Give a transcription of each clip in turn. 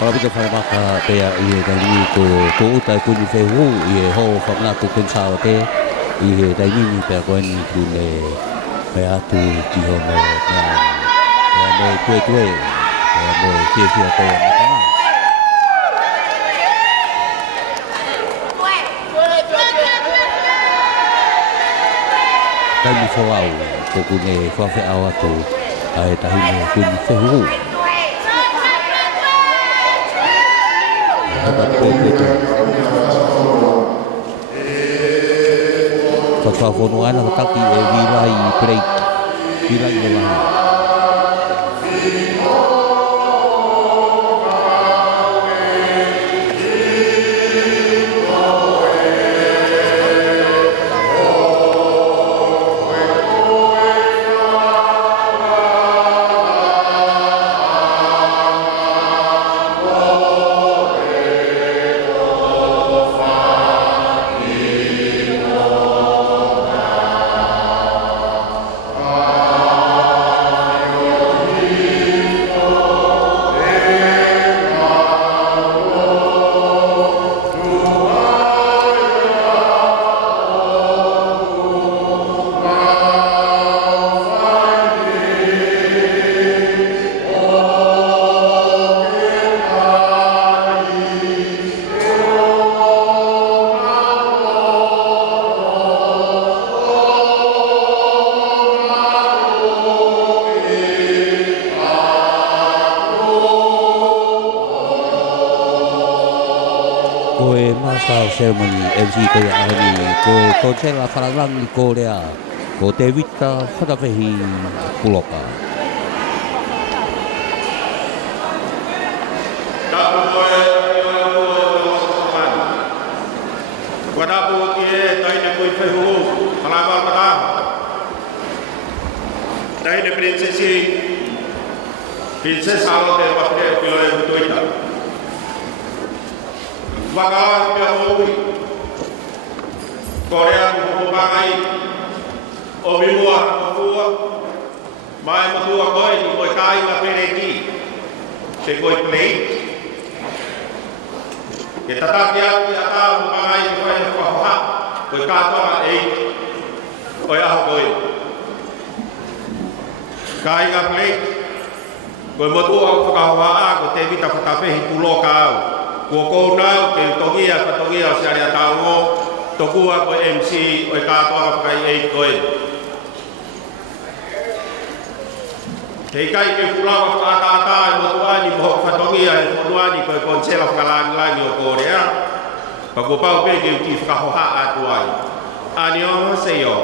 Kalau kita fai maka pea ia dari ko utai kuni fehu ia ho famna ko pensao te ia dari ni pea ko ni kune pea tu ki ho mo pea mo tue pea mo kia ko na kai mi fo au ko kune fa fe au atu ai tahi mo kuni fehu Whakafonoana kataki e virai break. Virai o laha. Ceremony MC ko ya ani ko tela faralang ni ko rea ko te vita fakafe'i puloka Tongatapu ki e taine koi fehu Halaevalu kata taine princess Salote wakte pilo e tuita Waka pia houi Korea kuhupangai o mimua kufua mai matua koi ni koi kai na pereki se koi plate ke tataki ati ata hupangai koi whahoha koi katoa ei koi aho koi kai na plate koi motua whakahoa ko te vita fakafe'i puloka au Kua kou nau ke togia o siaria taongo tokua ko MC o i katoa whakai ei koe. Kei kai ke fulawa whakatata e motuani moho whatogia e motuani ko i konsela whakalangi o Korea. Pa kua pau pe ke uti whakahoha atu ai. Ani o seio.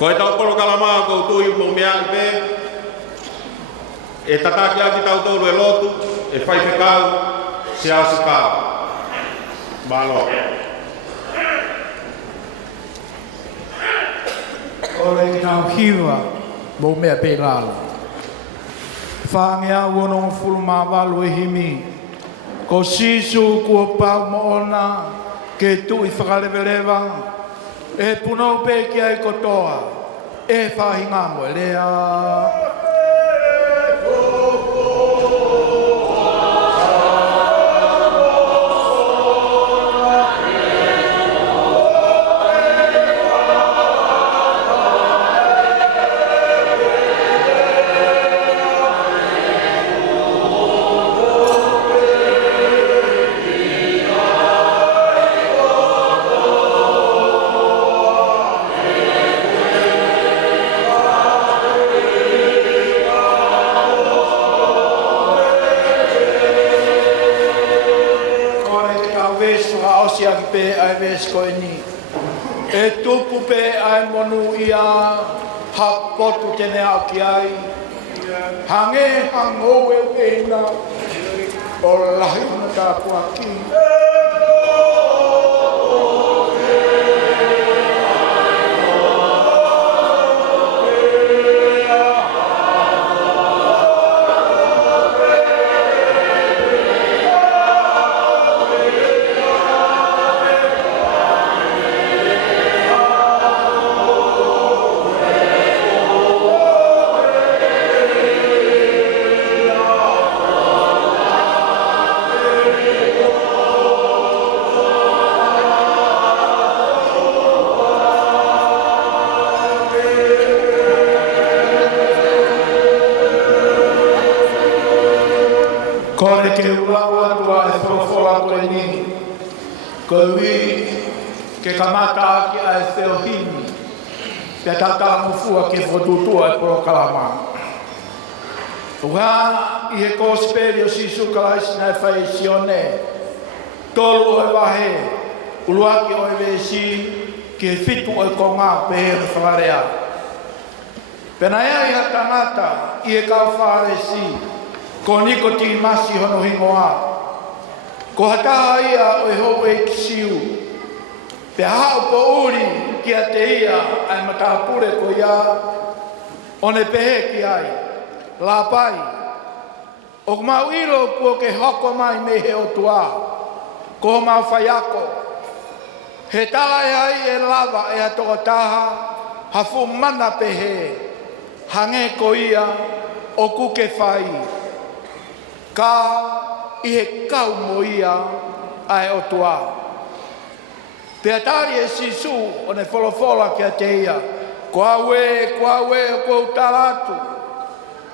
Ko e tau polo kalama ko tui mo mea i pe. E tataki ati tau tolu e lotu, e whaifekau, se asikau. Malo. Ore ki nau hiwa, mo mea pe lalo. Whangea wono fulma walu e himi. Ko sisu kua pau mo ona, ke tu i whakalewelewa. E punau pe ki ai kotoa, e whahinga mo e lea. Pe ai vesko ni e tupu pe ai monu ia hapotu tene aki ai hange hango e na o lahi na ka puaki Kore ke ulaua tua e wholofola koe ni. Koe ui ke kamata ki a e wheo hini. Te tata mufua ke whotutua e poro kalama. Uha i he kōsperi o sisu kalaisi nai whai sione. Tolu o e wahe. Uluaki o e vesi ki he fitu o e konga pehe me whakarea. Pena ea i ha tangata i he kau whaaresi. Ko niko ti masi hono hingoa. Ko hataha ia o e hou e kisiu. Pe hao ko uri ki a te ia ai matapure ko ia. One pehe ki ai. La pai. O mau ilo kua ke hoko mai me he o tua. Ko mau whaiako. He tala e ai e lava e a tokotaha. Hafu mana pehe. Hange ko ia o kuke whai. Ka i he kau mo ia ai o tua. Pea tari e sisu o ne wholofola ki a te ia. Kua we, kua utaratu.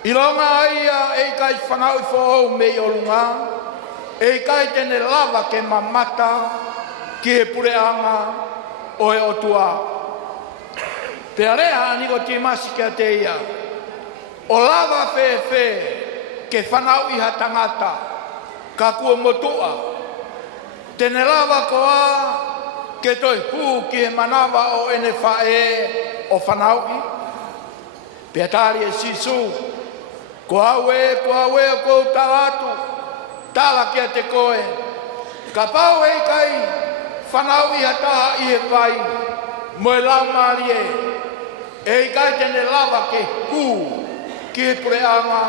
I longa ia e kai whanau i whohou me i olunga. E kai tene lava ke mamata ki he pureanga o e o tua. Pea rea aniko ti masi ki a te ia. O lava whewhe ke whanau i ha tangata. Ka kua motua. Tene lava koa ke toi hu ki he manawa o ene whae o whanau i. Pea tari e sisu. Ko awe o kou talatu. Tala kia te koe. Ka pau hei kai whanau i hataha i he vai. Moe lau marie. Ei kai tene lava ke hu ki he pureanga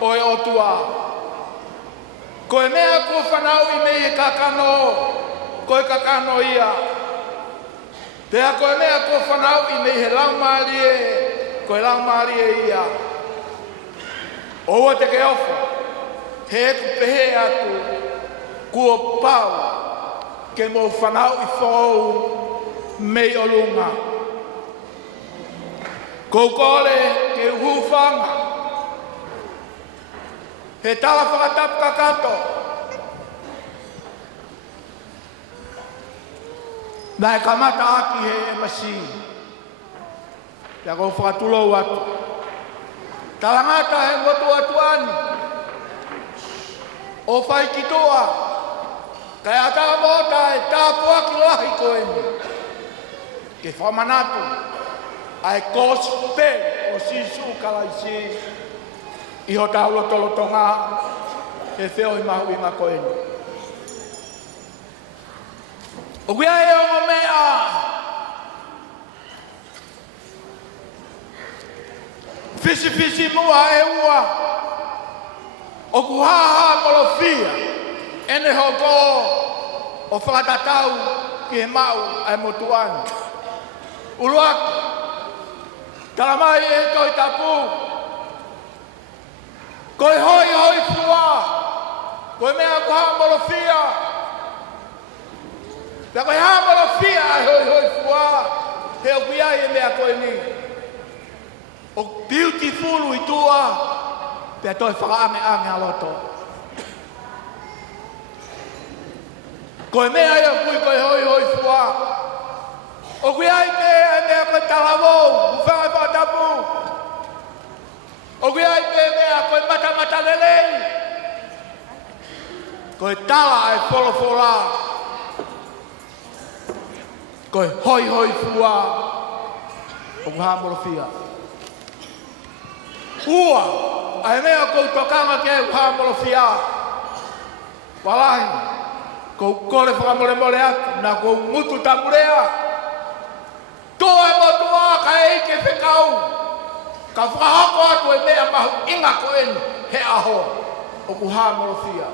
o e otua. Koe mea ko whanau i me he kakano. Koe kakano ia. Pea koe mea ko whanau i me he lau marie. Koe lau marie ia. Oua te ke ofa, he eku pehe atu, kua pau, ke mo whanau i whou, mei o lunga. Kou kore ke uhufanga, he tala whakatapu kakato. Nai kamata aki he emasi, ya kou whakatulou atu. Talangata he motu atuani. O whai kitoa. Kai ataka mota e tāpua ki lahi koeni. Ke whamanatu. Ai kospe o sisu kalaisi. Iho tau lotolotonga. He wheo i mahu i ma koeni. O kia e o mea. Fisi mua e ua. O kuhaha molofia. Ene hoko o whakatatau ki he mau ai motuani. Uluaki. Talamai e Tongatapu. Koe hoi fua. Koe mea kuhaha molofia. Pea koe haha molofia ai hoi fua. He o kuiai e mea koe ni. O beautiful i tua. Pea toi whakaange aloto. Koe mea ia kui koe hoi fua. O kui ai mea koe talavou. Uwhangai whakatapu. O kui ai mea koe mata lelei. Koe tala ai wholofola. Koe hoi fua. O kuha molofia. Ua, ai mea kou tokanga ke uha molofia. Walahi, kou kore whakamore atu, na kou mutu tamurea. Toa e motua ka eike whekau. Ka whakahako atu e mea mahu inga koeni he aho. O kuha molofia.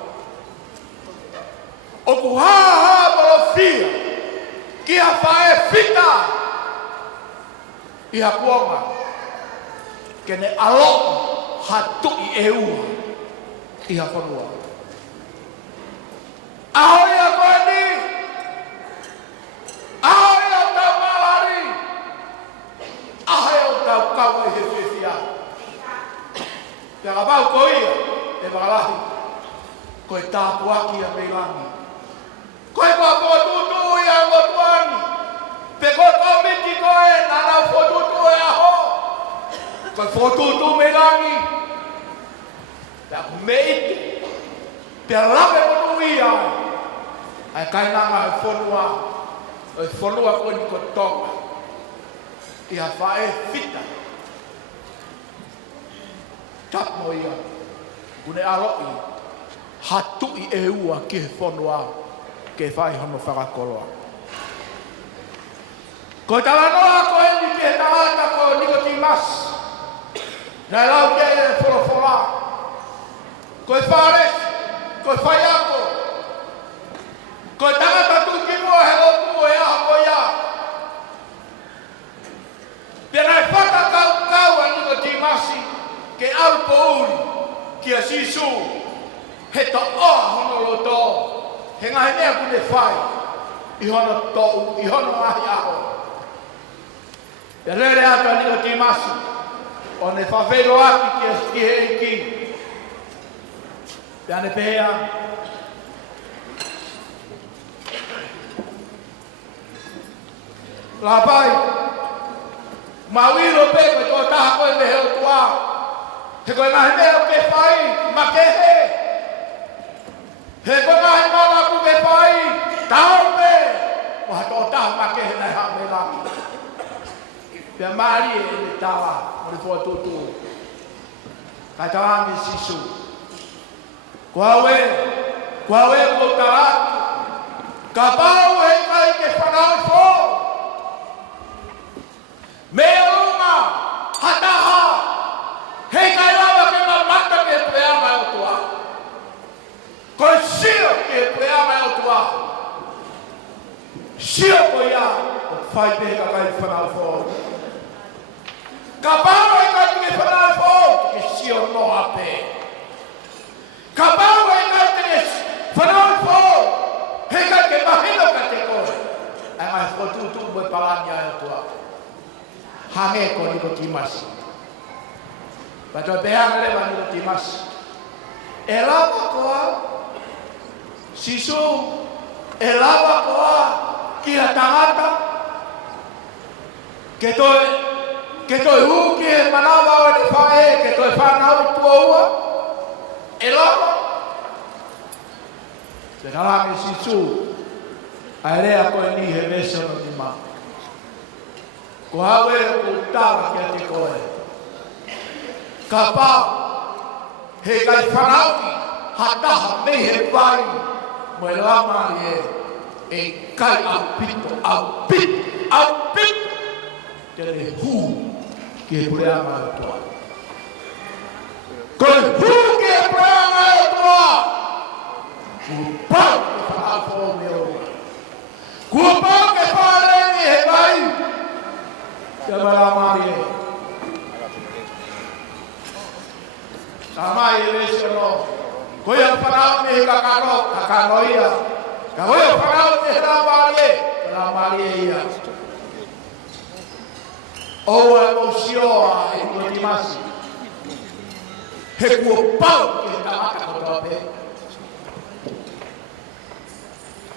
O kuha molofia. Kia whae fita. Iha kuonga. Kene alo hatu i ua. Iha whanua. Ahoia koe ni. Ahoia o tau malari. Ahoia o tau kau e he whiwhia. Te ngapau ko ia, te whakalahi. Koe tāpuaki a meilangi. Koe kua whotutu i a motuani. Pe koe komiti koe nana whotutu e aho. Koe whotutu meilangi. Pea meiti. Pea lawe monu i ai. Ai kainanga e whonua. E whonua koe ni ko tonga. Ia whae fita. Tapo ia. Kune aroi. Hatu i e ua ki he whonua. Ke whae hono whakakoloa. Ko tawa noa ko e ni ke tawata ko niko ti mas. Nai lau ke e whorofora. Ko e whares. Ko e whae ako. Ko e tangata tu ki mua he lopu e aha ko ia. Pena e whakakau a niko ti masi. Ke au po uri. Ki a sisu. He to oa hono loto. He ngahi mea kune whai. I hono tou. I hono ahi aho. Ia rere atu a niko ti masi. O ne whawhelo aki ki he eki. Ia ne pehea. La pai. Mawiro pe koe tō taha koe me heo tua. He koe ngahi mea ke whai. Ma ke he. He koe ngahi mana ku ke whai. Tau pe. Waha tō taha ma ke he nai ha me langi. Pea maari e le tawa. Mori fua tutu. Kai tawa me sisu. Kuawe. Kuawe ko taratu. Ka pau he kai ke whanau fō. Mea runga. Hataha. Hei kai lawa ke mamata ke prea mai o tua. Koe sio ke prea mai o tua. Sio ko ia. O whai pehe ka kai whanau fō. Ka pau e kai ke whanau fō. Ke sio no ape. Ka pau e kai ke whanau fō. Hei kai ke mahino ka te koe. Ai mai whotutu mo palani ai o tua. Hange ko niko timasi. Pato peanga lewa niko timasi. E lava koa. Sisu. E lava koa. Kia tangata. Ke toi huki e manawa o ni whae. Ke toi whanau i tua ua. E lava. Te nalangi sisu. Ai rea koe ni he meso no ni maa. Ko hawe o tawa ki a te koe. Ka pau. He kai whanauki. Hataha me he pai. Mo e lamari e. E kai au pito. Au pito. Au pito. Te le hu. Ki e purea mai o toa. Ko e hu ki e purea mai o toa. Ku pau ke whanau fō me o. Ku pau ke whanau he pai. Te maramari e. Samai e vesio no. Koe a whanau me he kakaro. Kakaro ia. Ka koe a whanau me he ramari e. Ramari e ia. Oua e mo sioa e kua timasi. He kua pau ke he tamaka kotoa pe.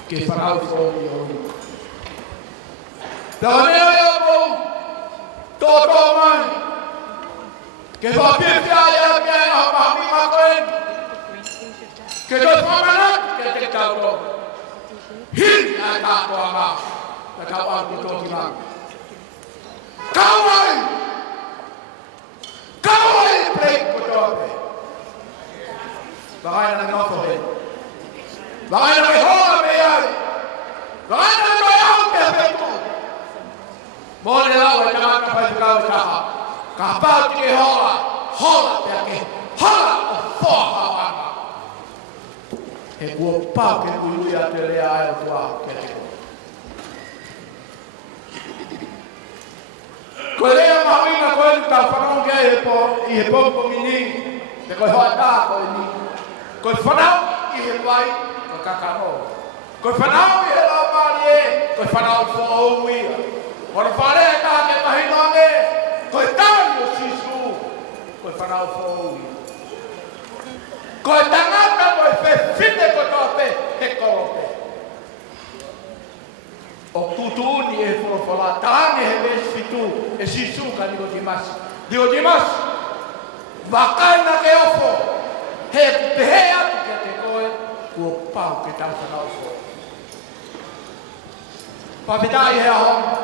Ke whanau fōni o ni. Tau nea ea mou. Tōtō mai. Ke whapipia ia kia e hapa hami makoen. Ke toi whamanat ke te tauto. Hiri a tātoa ngā. Ka tau au ki tōki ngā. Kauai! Kauai plei kotoa pe. Wakaina na ngofo he. Wakaina me hoa me ai. Wakaina me au ke whetu. Mōne lau e tamaka pai tukau taha. Ka pau tike hola. Hola pia ke. Hola o whoa hawanga. He kua pau ke ului a te rea ai o tua ke te koe. Koe rea mahawina koe ni tau whanau ke i he pompo mini. Te koe hoa tā koe ni. Koe whanau i he wai. Koe kakaro. Koe whanau i he lau mari e. Koe whanau fo ou ia. Ora whare ka ke mahino ane. Koe tāi o sisu. Koe whanau fōui. Ko e tangata mo e whine ko tope he kolope. O tutuni e wholofola, tāne he mesi fitu e sisu ka niko dimasi. Niko dimasi, wakaina ke ofo, he pehe atu ke te koe, kua pau ke tau whanau fo. Fakafeta'i he ahoni.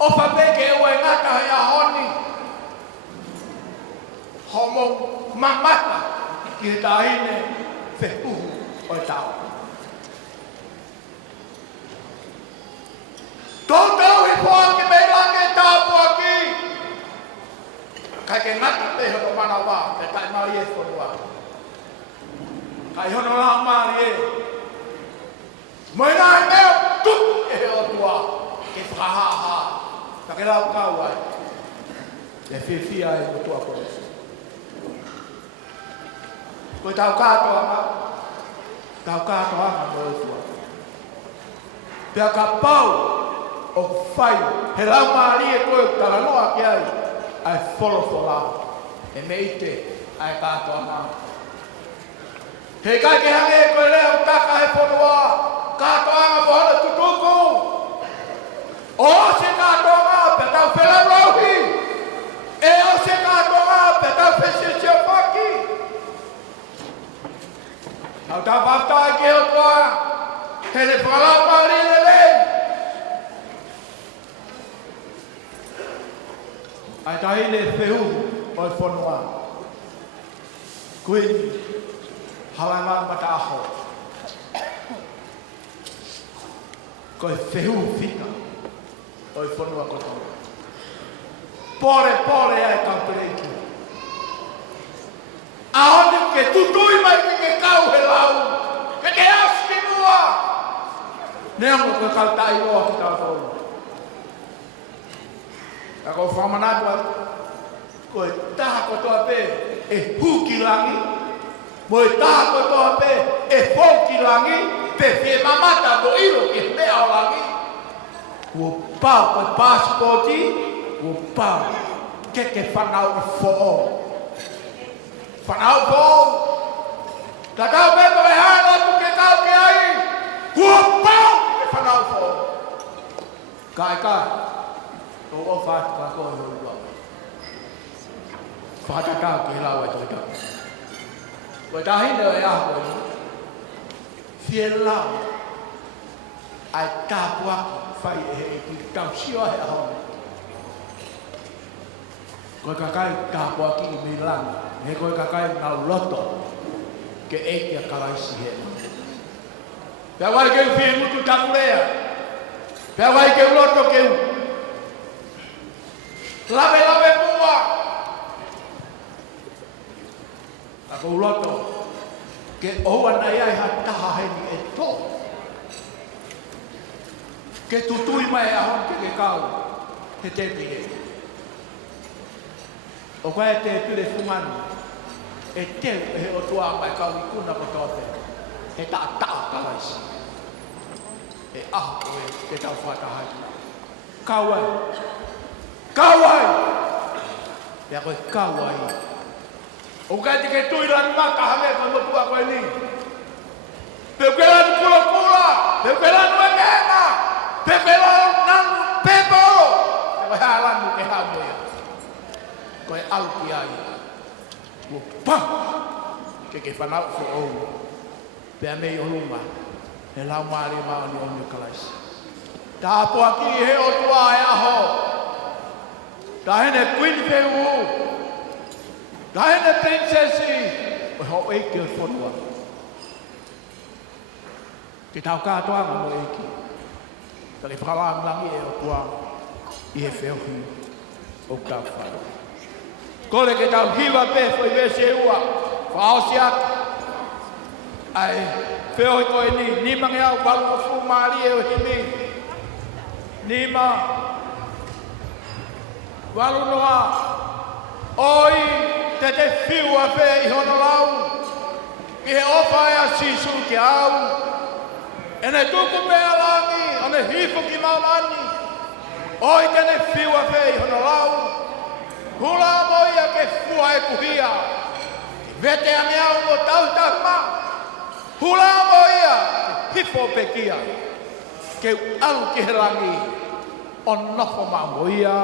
O whapeke ua e ngata he ahoni. Homo mamata ki he tāhine whepuhu o e tau. Tōtau hi poa ki me lange tāpua ki. Kai ke ngati te hono mana wā, e tai mari e whanua. Kai hono rā mari e. Mai nā he meo tuku e he otua, ke whakahaha. Ka ke rau kau ai. E whiwhia e otua koe. Koe tau kātoa ngā. Tau kātoa ngā mo otua. Pea ka pau o whai, he rau maari e koe tala noa ki ai, ai wholofola, e me ite, ai kātoa ngā. He kai ke hange e koe leo taka he whonua, kātoa ngā pohana tutuku. O se kātoa ngā pe tau whela rohi, e o se kātoa ngā pe tau whesesio whaki. Nau tau whaftai ke o toa, he le whalau maari le lei. Ai tahi le whehu o e whanua. Kui, Halaevalu mata aho. Ko e whehu whita o e whanua koto. Pore ai tau pereiki. Ahoni ke tutui mai ke kau he lau. Ke aski mua. Neongo ke kau tai roa ki tau tau. Ako whamanatu atu, ko e taha kotoa pe e huki langi, mo e taha kotoa pe e whauki langi, pe whe mamata ko iro ke mea o langi. Kua pau ko e pasipoti, kua pau ke whanau i who'o. Whanau who'o. Ta kau peto e hana tu ke kau ke ai, kua pau ke whanau who'o. Kai. O o whātu ka koe hoi wā. Whātakau ki he lau e toi tau. Koe tahine e aho e whie lau ai tāpuaki whai e he ki tau sio he aho. Koe kakai tāpuaki i mi langa. He koe kakai nau loto ke eiki a karaisi he. Pea wai keu whie mutu takurea. Pea wai keu loto keu. Lave mua. Ako uloto. Ke oua nei ai ha taha heni e tō. Ke tutui mai ahon ke kau. He te pire. O koe te pire fumanu. E teu e he otua mai kau i kuna ko tōpe. He tā kalaisi. E aho koe te tau whatahai. Kau ai. Kawai! Pea koe kawai. O kai te ke tui rani maka hame koe motua koe ni. Peu ke rani kula. Peu ke rani e mena. Peu ke rani nanu pepolo. Koe haa ranu ke hau moia. Koe au ki ai. Kua pam! Ke whanau fo ou. Pea mei o lunga. He lau maari maa ni onu kalaisi. Tā poa ki he o tua e aho. Tahene queen whewu. Tahene princessi. O ho eiki o whanua. Ke tau kātoanga mo eiki. Ka le whakalangi e o tua i he whewhi o tau whanua. Kore ke tau hiwa pe fo i wese ua. Whaosi atu. Ai whewi koe ni. Nima nge au walu o fu maari e o himi. Nima. Walu noa, oi te whiua whe i hono lau, ki he opa ea sisu ki au, e ne tuku mea langi, o ne hifu ki maunani, oi te ne whiua whe i hono lau, hula moia ke fua e kuhia, Vete a mea o tau ma. Hula mo ia. Hifo pekia. Ke alu ki he rangi. O nofo ma mo ia.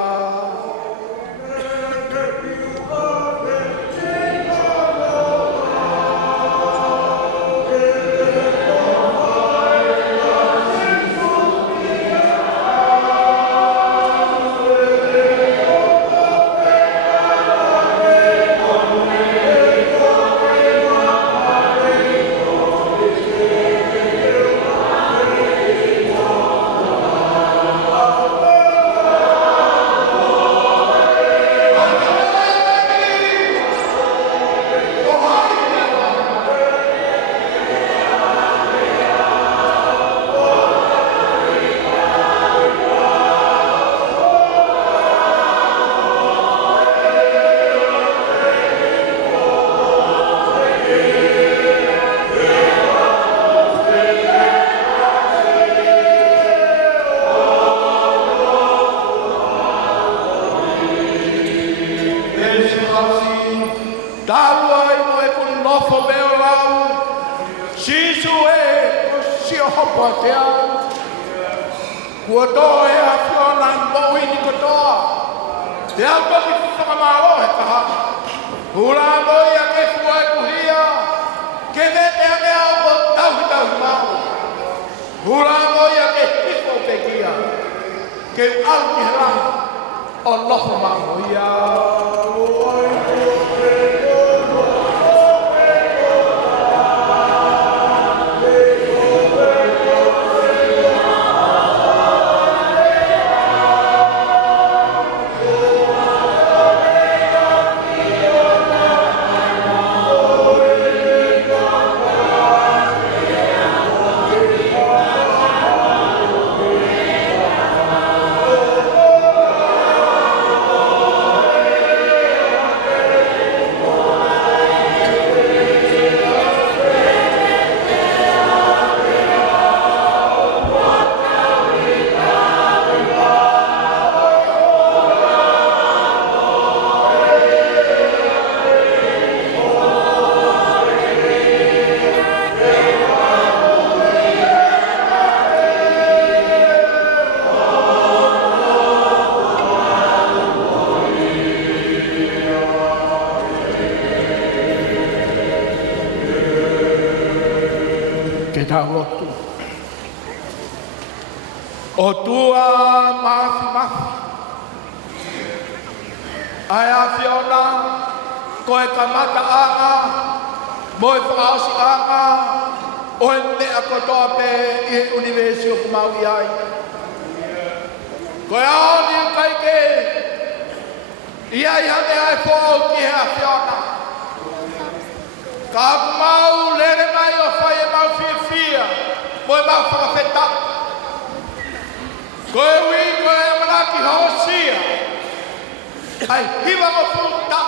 O tua mafi ai a fiona koe kamata anga moi whakaosi anga o e me a kotoa pe i University of Maui ai koe aoni kai ke ia i hane ai fōu ki hea fiona ka mau lere mai o whai e mau fia moi mau fakafeta'i koe ui koe e manaki haosia ai hiwa mo futa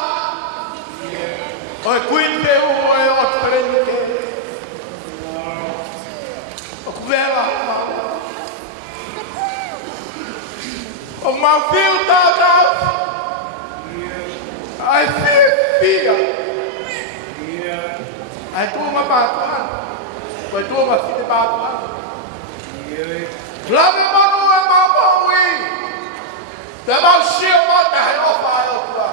oi kuin te u e o frente o kuvela o mau fiu tau ai fia ai tu ma patuan koe tu ma fite patuan Lave manu e maui te mau sia mata he ofa e ofa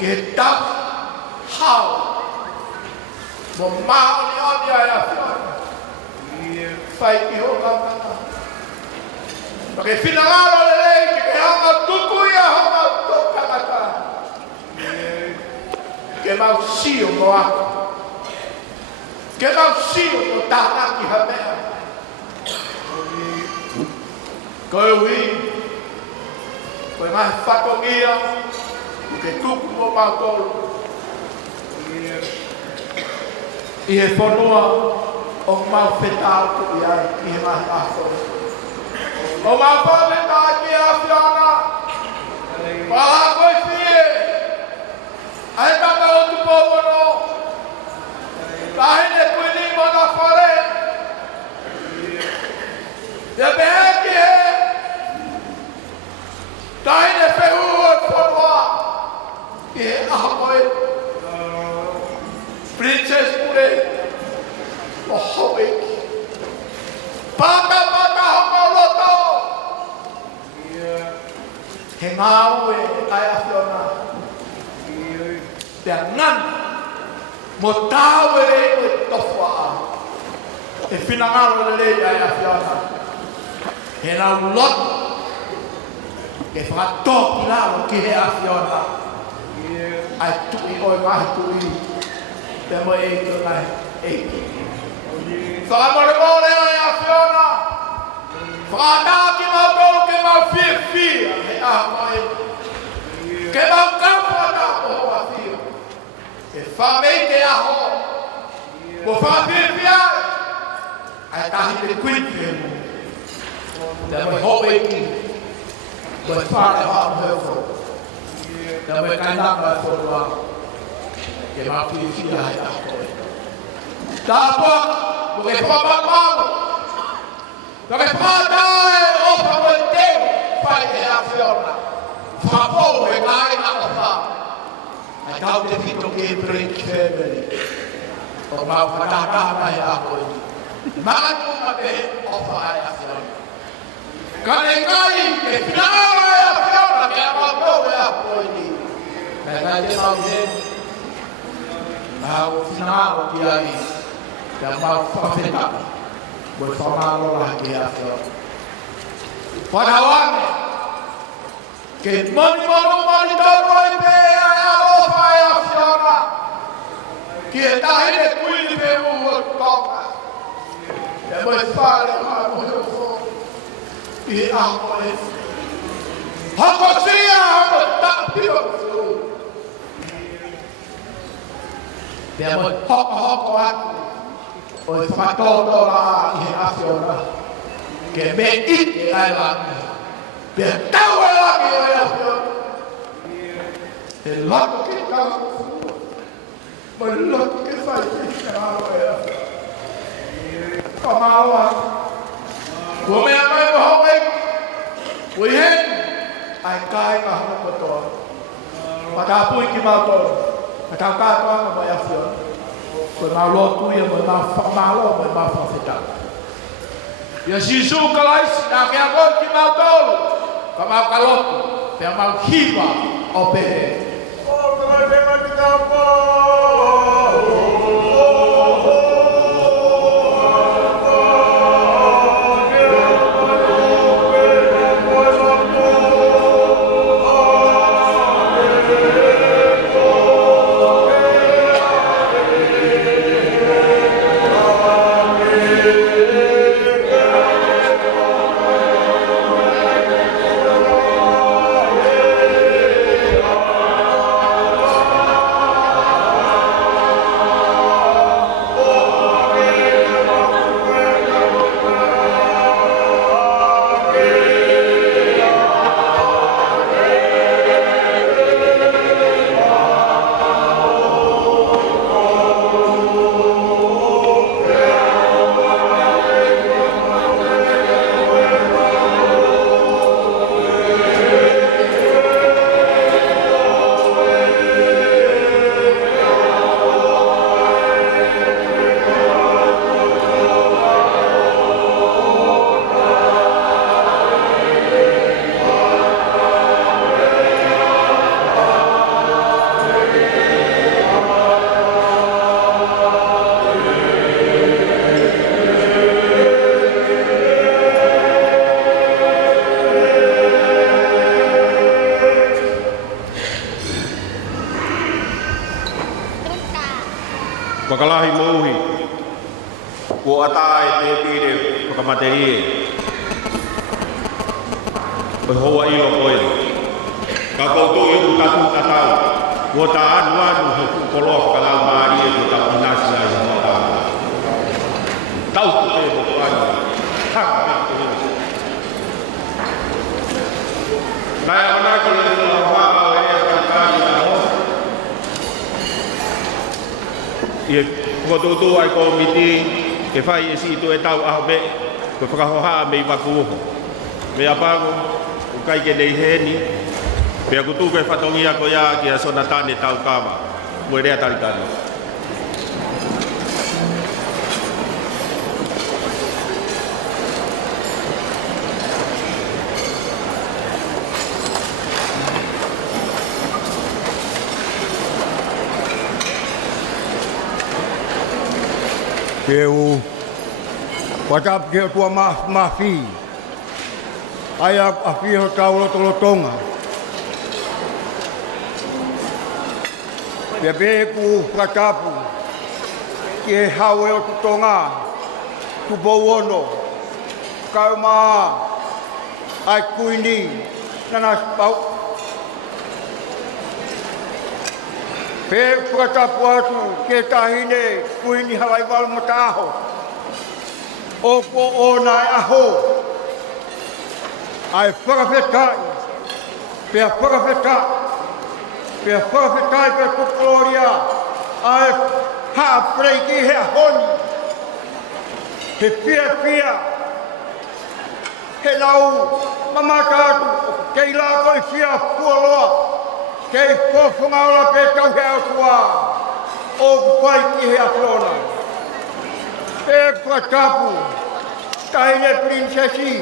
ke tap hau mo mau ni oni ai a fai i ho kama porque finalaro le lei ke hanga tuku ia hanga toka kata ke mau sio mo a ke mau sio mo tanaki hamea koe ui, koe mahi whakongia, ke tuku mo mātoro. I he whanua, o mau whetau tuki ai, i he mahi mātoro. O mau whawhetau ki a whiana, wala koe whie, ai tanga o tu pōpono, tahine koe ni mona whare, te behe ki he, tahine whehu o whanua, i he aha koe, ngau e ai afiona. Te ngan mo tau e rei o tofua e finangalo le rei ai afiona. He rau lot ke whakatoki lao ki he afiona. Ai tui oi ngahi tui te mo e to nai e. Whakamore mole ai afiona. Whakataki mau tolu ke mau whia he aho e. Ke mau kaupata o hoa whia. Ke whamei te aho. Mo whawhiwhia. Ai tahi te kuipi e mo. Te mo hoe ki. Mo whare hoa mhefo. Te mo kainanga e whorua. Ke mau whiwhia ai aho e. Tāpua, mo ke whamamamo. Ka ke whātae o whawe teo whai he awhiona. Whapō he kai na o wha. Ai tau te whito ke break family. O mau whakatahana he ako i. Mātu ma te o whai awhiona. Ka ne kai ke whinaara he awhiona ke a mau he ako i. Kai kai te mau he. Mau whinaara ki ai. Ke a mau fakafeta'i. Voi whamalo la ke awhiona. Whakawane. Ke mani tau i pe ai alofa e awhiona. Ki e tahi ne kuini pe ua tonga. E moi whare mai mo he ufo. I e aho e. Hako sia hako tapio. Te moi hoko aku. Oi whakatoto la i he awhiona. Ke me ike ai langi. Pe tau e langi o e awhiona. E lako ke tau. Ma lako ke whai ke alo e awhiona. Ka maua. Kua mea mai mo hau e. Ui hen. Ai kai ka hana kotoa. Patapui ki mautoro. Patau katoa ka mai awhiona. Koe mau lotu ia, koe mau whamalo, koe mau fakafeta'i. Ia sisu kalaisi, nā kia koe ki mau tolu. Ka mau kalotu, pia mau hiwa o pehe. O, kalai pema ki taupo. Wakalahi mouhi. Ko atae te pire whakamaterie. Oi hoa ilo koe. Ka koutou i ku tatu tatau. Ko ta anu he kukoloa whakalau maari e ku tau inasi ai hoa tau. Tau ku te hoko anu. Haka me te hoko. Nai amanaki e te hoa au e kakari na hoa. Ie kototo ai komiti ke fai e si to e tau aho me ko whakahoha me i wakuoho. Me apango o kai ke nei heni pe a kutu ke whatongia ko ia ki a sona tane tau kama mo e rea tarikani. Keu watap ke tua mafi. Aya afi ho tau lotonga. Ia beku Tongatapu ke hawe o tutonga tu bowono kau ma ai kuini nana pau pe Tongatapu atu ke tahine kuini Halaevalu mataho o ko ona aho ai fakafeta'i pe fakafeta'i pe fakafeta'i pe kukoloria ai ha preiki he honi he pia he lau mamakatu kei la koi fia pualoa kei pofunga ola pe tau he atua o kupai ki he aflona pe Tongatapu tahine prinsesi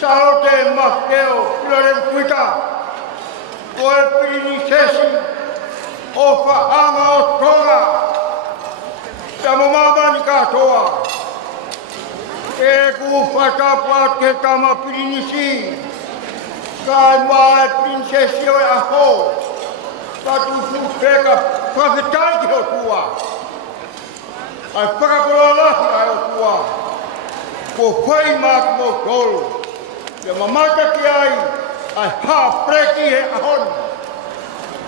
Salote mafkeo pilore kuita koe prinsesi o whaanga o tonga ta mamama ni katoa e ku Tongatapu ke tama prinsesi kai mai prinsesi o aho ta tu peka fakafeta'i ki o tua ai whakakolola ai o tua ko whai mak mo tolu ia mamata ki ai ha preki he ahon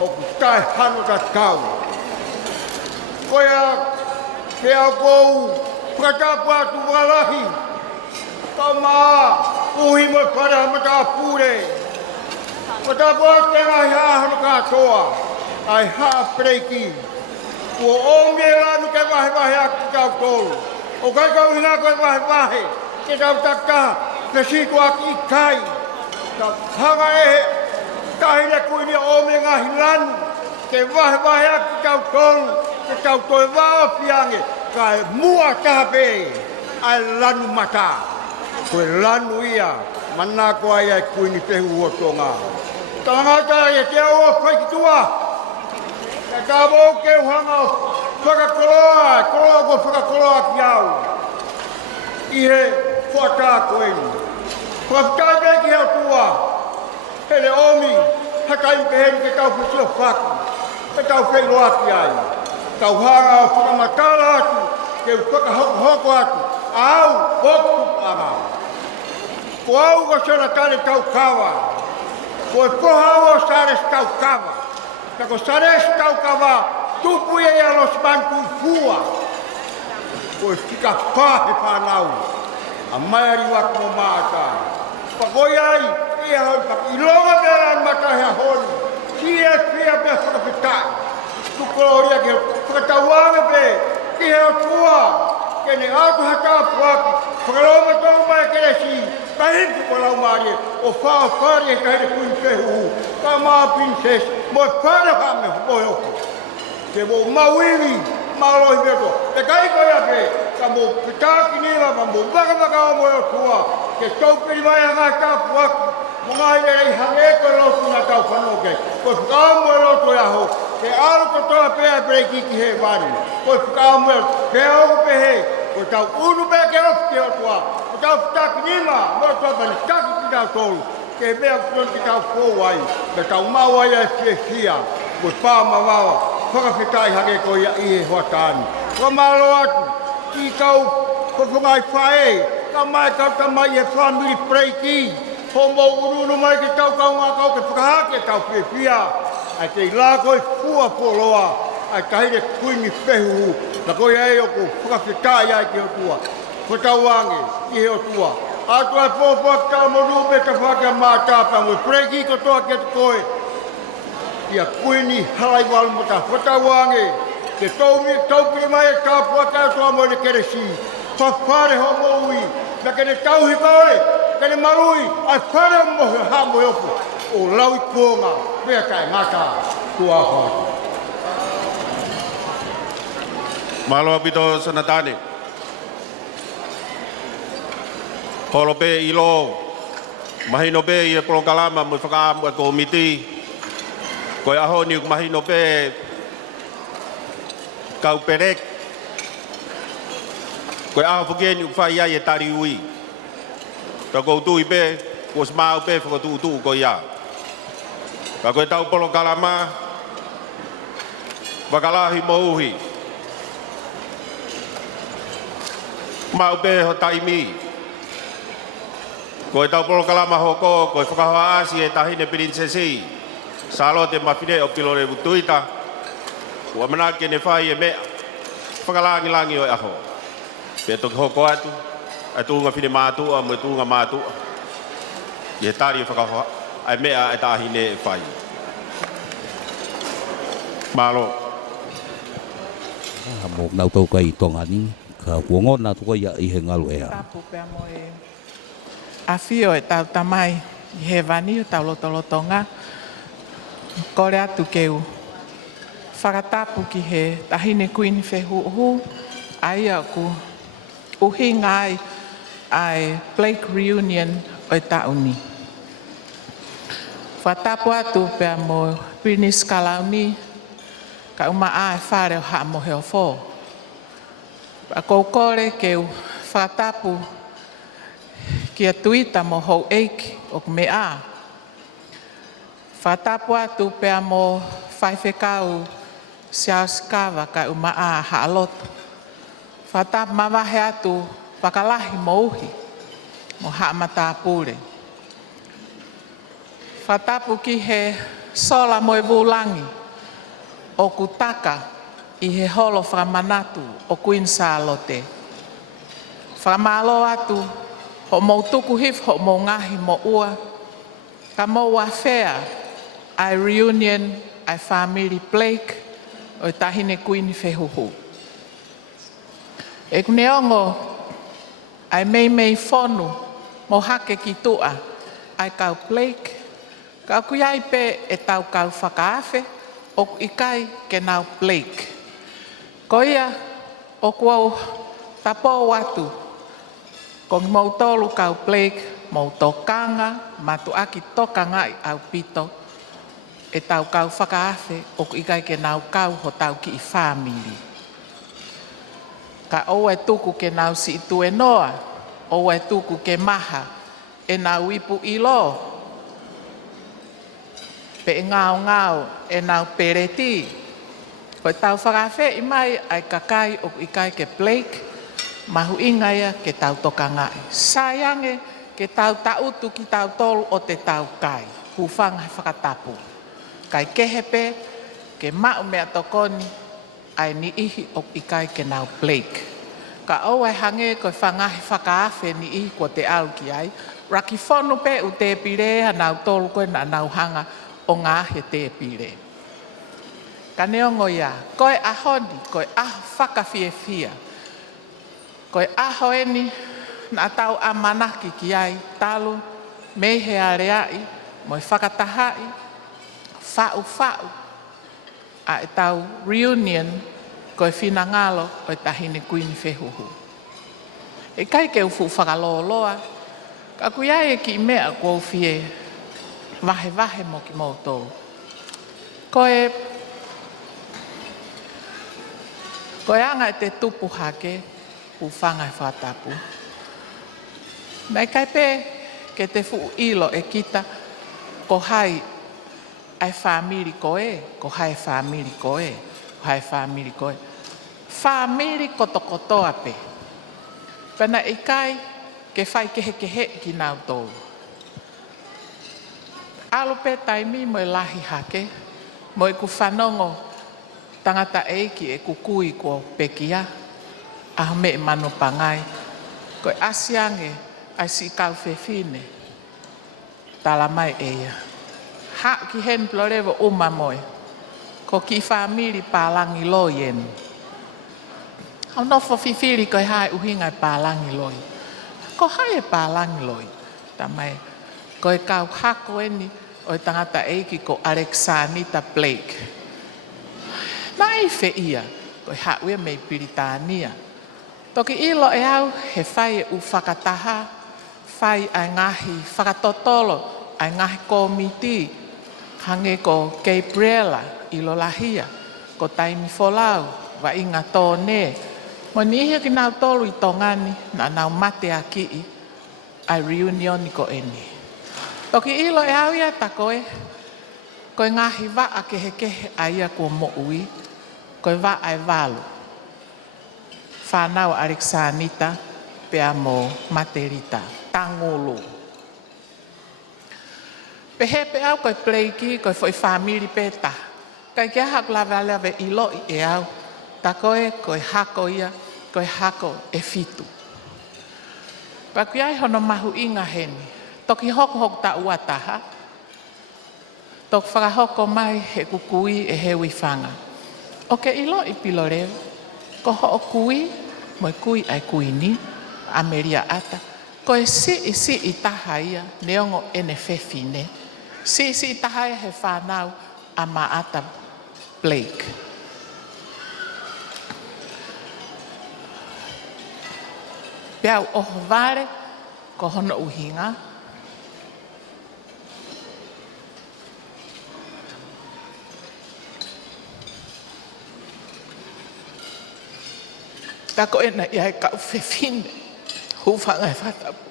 o kutai hano ta kau. Koia ke au kou Tongatapu atu walahi kau maa uhi mo whara mata pure. Tongatapu atu e ngai ahano katoa ai ha preki ua onge lanu ke wahe aki kau tolu. O kai kau hinga koe wahe ke tau taka ke siku aki ikai. Ka hanga e tahine kuini ome ngahi lanu ke wahe aki kau tolu ke kau toe wao fiange kai mua tape ai lanu mata. Koe lanu ia mana ko ai ai kuini pehu o tonga. Tangata e te o whaikitua. Ka kabo ke uhanga whakakoloa ko whakakoloa ki au. Ihe whata koeni. Whakata'i pe ki heo tua. Hele omi hakai peheni ke tau whisio whaku. Ke tau whailoa ki ai. Tau hanga o whakamatala atu ke whakahoko atu. Au hoku anga. Ko au ko sona tale tau kawa. Ko e pohau o sares tau kawa. Ka ko sares tau kawa tupu e alos banku fua. Ko e tika pahe whanau. A maari wak mo maata. Pakoi ai, ia hoi pakilonga pera mata hea honi. Sia pia pia fakafeta'i. Tukoloria ke whakatauanga pe, ki hea tua. Kene atu hatapu aki. Whakaloma tau mai kere si. Kahipu ko lau maari o whao whari e kahire kui pehu. Ka maa princess, mo e whare hame hoi oko. Ke mo mauiwi, maalohi beto. Te kai koia pe, ka mo pitaki niwa, ma mo waka o mo e tua. Ke taupiri mai a ngai tapu aki. Mo ngai rei hange ko lotu na tau whanoke. Ko whakao mo e lotu e aho. Ke alo ko toa pea breiki ki he wani. Ko whakao mo e pea oku pe he. Ko tau unu pea ke ofu ki o tua. Ko tau pitaki nima, mo e tua pani taki ki tau tolu. Ke mea kuton ki tau fōu ai. Ke tau mau ai e fia. Ko pā mawawa. Fakafeta'i hake ko ia i he hoatani. Ko malo atu. Ki kau whafungai whae. Ka mai kau ta mai e family breaki. Ho mo urunu mai ke tau kau ngā kau ke whakahake tau whiwhia. Ai te la koe fua poloa. Ai kahire kuini pehu. Na koe ei o ko whakafeta'i ai ke o tua. Whatauange i he o tua. Atu ai pōpua ki tau mo rupe ta whake a mātāpa. Ngoi breaki ko toa ke te koe. Ia kuini Halaevalu mata whatauange. Ke taupiri mai e tāpua tau toa mo e keresi. Whawhare ho moui. Na kene tauhi kaore. Kene marui. Ai whare mo he hamo e opu. O lau i kuonga. Mea kai ngata. Tua hoa. Malo pito sanatane. Holo pe ilo. Mahino pe i e prokalama mo whakaamu e komiti. Koe aho ni mahino pe kau perek Koe aho whakeni uwhai ai e tari ui. Ka kou tui pe, ko smau pe whakatu ko ia. Ka koe tau polo kalama, wakalahi mo uhi. Mau pe ho taimi. Koe tau polo kalama hoko, koe whakahoa asi e tahine prinsesi. Salote mawhine o pilore butuita. Ua manake ne whai e mea. Whakalangi o e aho. Pea toki hoko atu. Ai tuunga whine mātua, mo e tuunga mātua. I he tari e whakahoa. Ai mea e tahine e whai. Malo. Mo nau tau kai tongani. Ka kuongo tu ia I he ngalu ea. Tapu pea mo e awhio e tau tamai I he vani o tau lotolotonga. Kore atu keu whakatapu ki he tahine kuini whehuhu. Aia ku uhi ngai ai Blake Reunion o tauni. Whakatapu atu pea mo Pinis Kalauni. Ka uma a e whare o haa mo heo fō. A koukore keu whakatapu ki a tuita mo hou eiki o me a. Whakatapu atu pea mo whaiwhekau siauskawa ka uma a Halote. Whakatapu mawahe atu pakalahi mo uhi mo haa matapure. Whakatapu ki he sola mo e vulangi o kutaka I he holo whakamanatu o Queen Salote. Whakamalo atu, ho mou tuku hif, ho mou ngahi mo ua. Ka mou whea, ai reunion, ai family Blake, o tahine Queen whehuhu. E kuneongo, ai mei whonu, mo hake ki tua, ai kau Blake. Ka kuiai pe e tau kau whakaafe, o ikai ke nau Blake. Ko ia, o kuau tapo watu, ko mau tolu kau Blake, mau tokanga, matu aki tokanga I au pito, e tau kau whakaafe, o ikai ke nau kau ho tau ki I family. Ka o e tuku ke nau si itu e noa, o e tuku ke maha, e nau ipu I lo, pe ngao e nau pereti, ko tau whakawhe I mai ai kakai o ikai ke Blake, mahu inga ia ke tau tokangai. Sayange ke tau tautu ki tau tolu o te tau kai, hufanga whakatapu. Kai kehepe ke mau mea tokoni ai ni ihi o ikai ke nau Blake. Ka o ai hange ko whangahi whakawhe ni ihi ko te au ki ai, raki whonu pe u te pire nau tolu koe na nau hanga o ngā he te pire. Ka neongo ia, koe ahoni, koe aho whakawhiewhia. Koe aho eni, na tau amanaki ki ai, talu, mei he areai, moi whakatahai, whau, a e tau reunion, koe whinangalo, o e tahine kuini whehuhu. E kai ke ufu whakaloloa, ka kuiai e ki mea kua uwhie, vahe mo ki moutou. Koe anga e te tupu hake, u whanga e whatapu. Nei kai pe, ke te fu ilo e kita, ko hai ai whamiri koe, ko hai whamiri koe, ko hai whamiri koe. Whamiri kotokotoa pe. Pena e kai, ke whai kehe ki nau tōu. Alo pe taimi mo e lahi hake, mo e ku whanongo, tangata eiki e kukui ko pekia, aho me e mano pangai, ko e asiange ai si kau whewhine, tala mai eia. Ha ki hen plorevo uma moe, ko ki whamiri pālangi loi enu. Au nofo whiwhiri ko e hae uhinga e pālangi loi. Ko hae e pālangi loi, tamai, ko e kau hako eni, o e tangata eiki ko Alexanita Blake. Nai fe ia, ko e hauia mei Piritania. Toki ilo e au, he whai e u whakataha, whai ai ngahi whakatotolo, ai ngahi komiti, hange ko Gabriela, ilo lahia, ko taimi folau, wa inga tōne, Mo nihi ki nau tolu I tongani na nau mate a ki ai reunion ko eni. Toki ilo e au ia takoe, koe ngahi wa a kehe aia kua mo ui, koe wa ai walu. Whanau Alexanita pea mo materita, tangulu. Pehe pe au koe pleiki, koe foi family peta. Kai kia hako lawe ilo I e au, takoe koe hako ia, koe hako e fitu. Pakuiai hono mahu inga heni, toki hoko ta uataha, tok whakahoko mai he kukui e he wifanga. O ke ilo I piloreo, ko ho o kui, moi kui ai kuini, Ameria ata, ko e si I taha ia, neongo ene whewhine. Si I taha ia he whanau a maata Blake. Peau oho vare, ko hono uhinga. Tako ena ia e kau whewhine, hufanga e whatapu.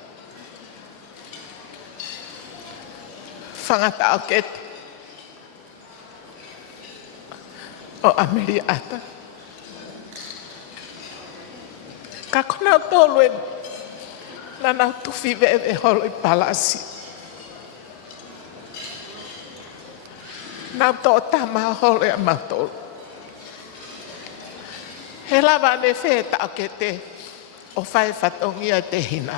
Whangata o kete. O Ameria ata. Ka kona tolu e na nau tuwhi vewe holo I palasi. Nau tō tama holo e mau tolu. He lawa ne whē tau ke te o whai whatongia te hina.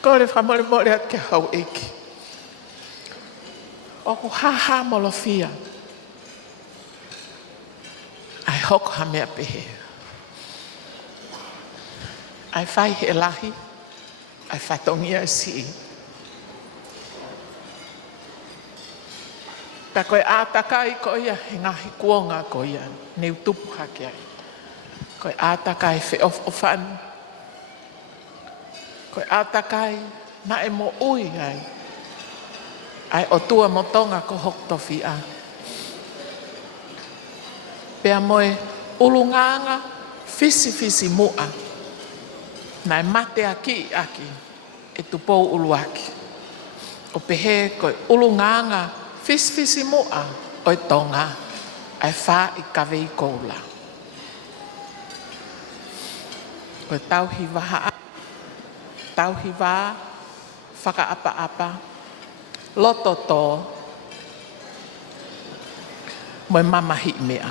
Kore whamore more at ke hau eki. O ku haha molofia. Ai hoko ha mea pehe. Ai whai he lahi. Ai whatongia si. Ta koe ātakai ko ia he ngahi kuonga ko ia. Neu tupu hake ai. Koe ātakai whe ofanu. Koe ātakai na e mo ui ai. Ai o tua motonga ko hoktofi a. Pea moe ulunganga fisi mua. Nai mate aki aki. E tupou uluaki. O pehe koe ulunganga fisi mua. Oi tonga. Ai wha I kawei koula. Koe tauhi waha. Tauhi wā. Whakaapa. Loto tō. Moe mamahi mea.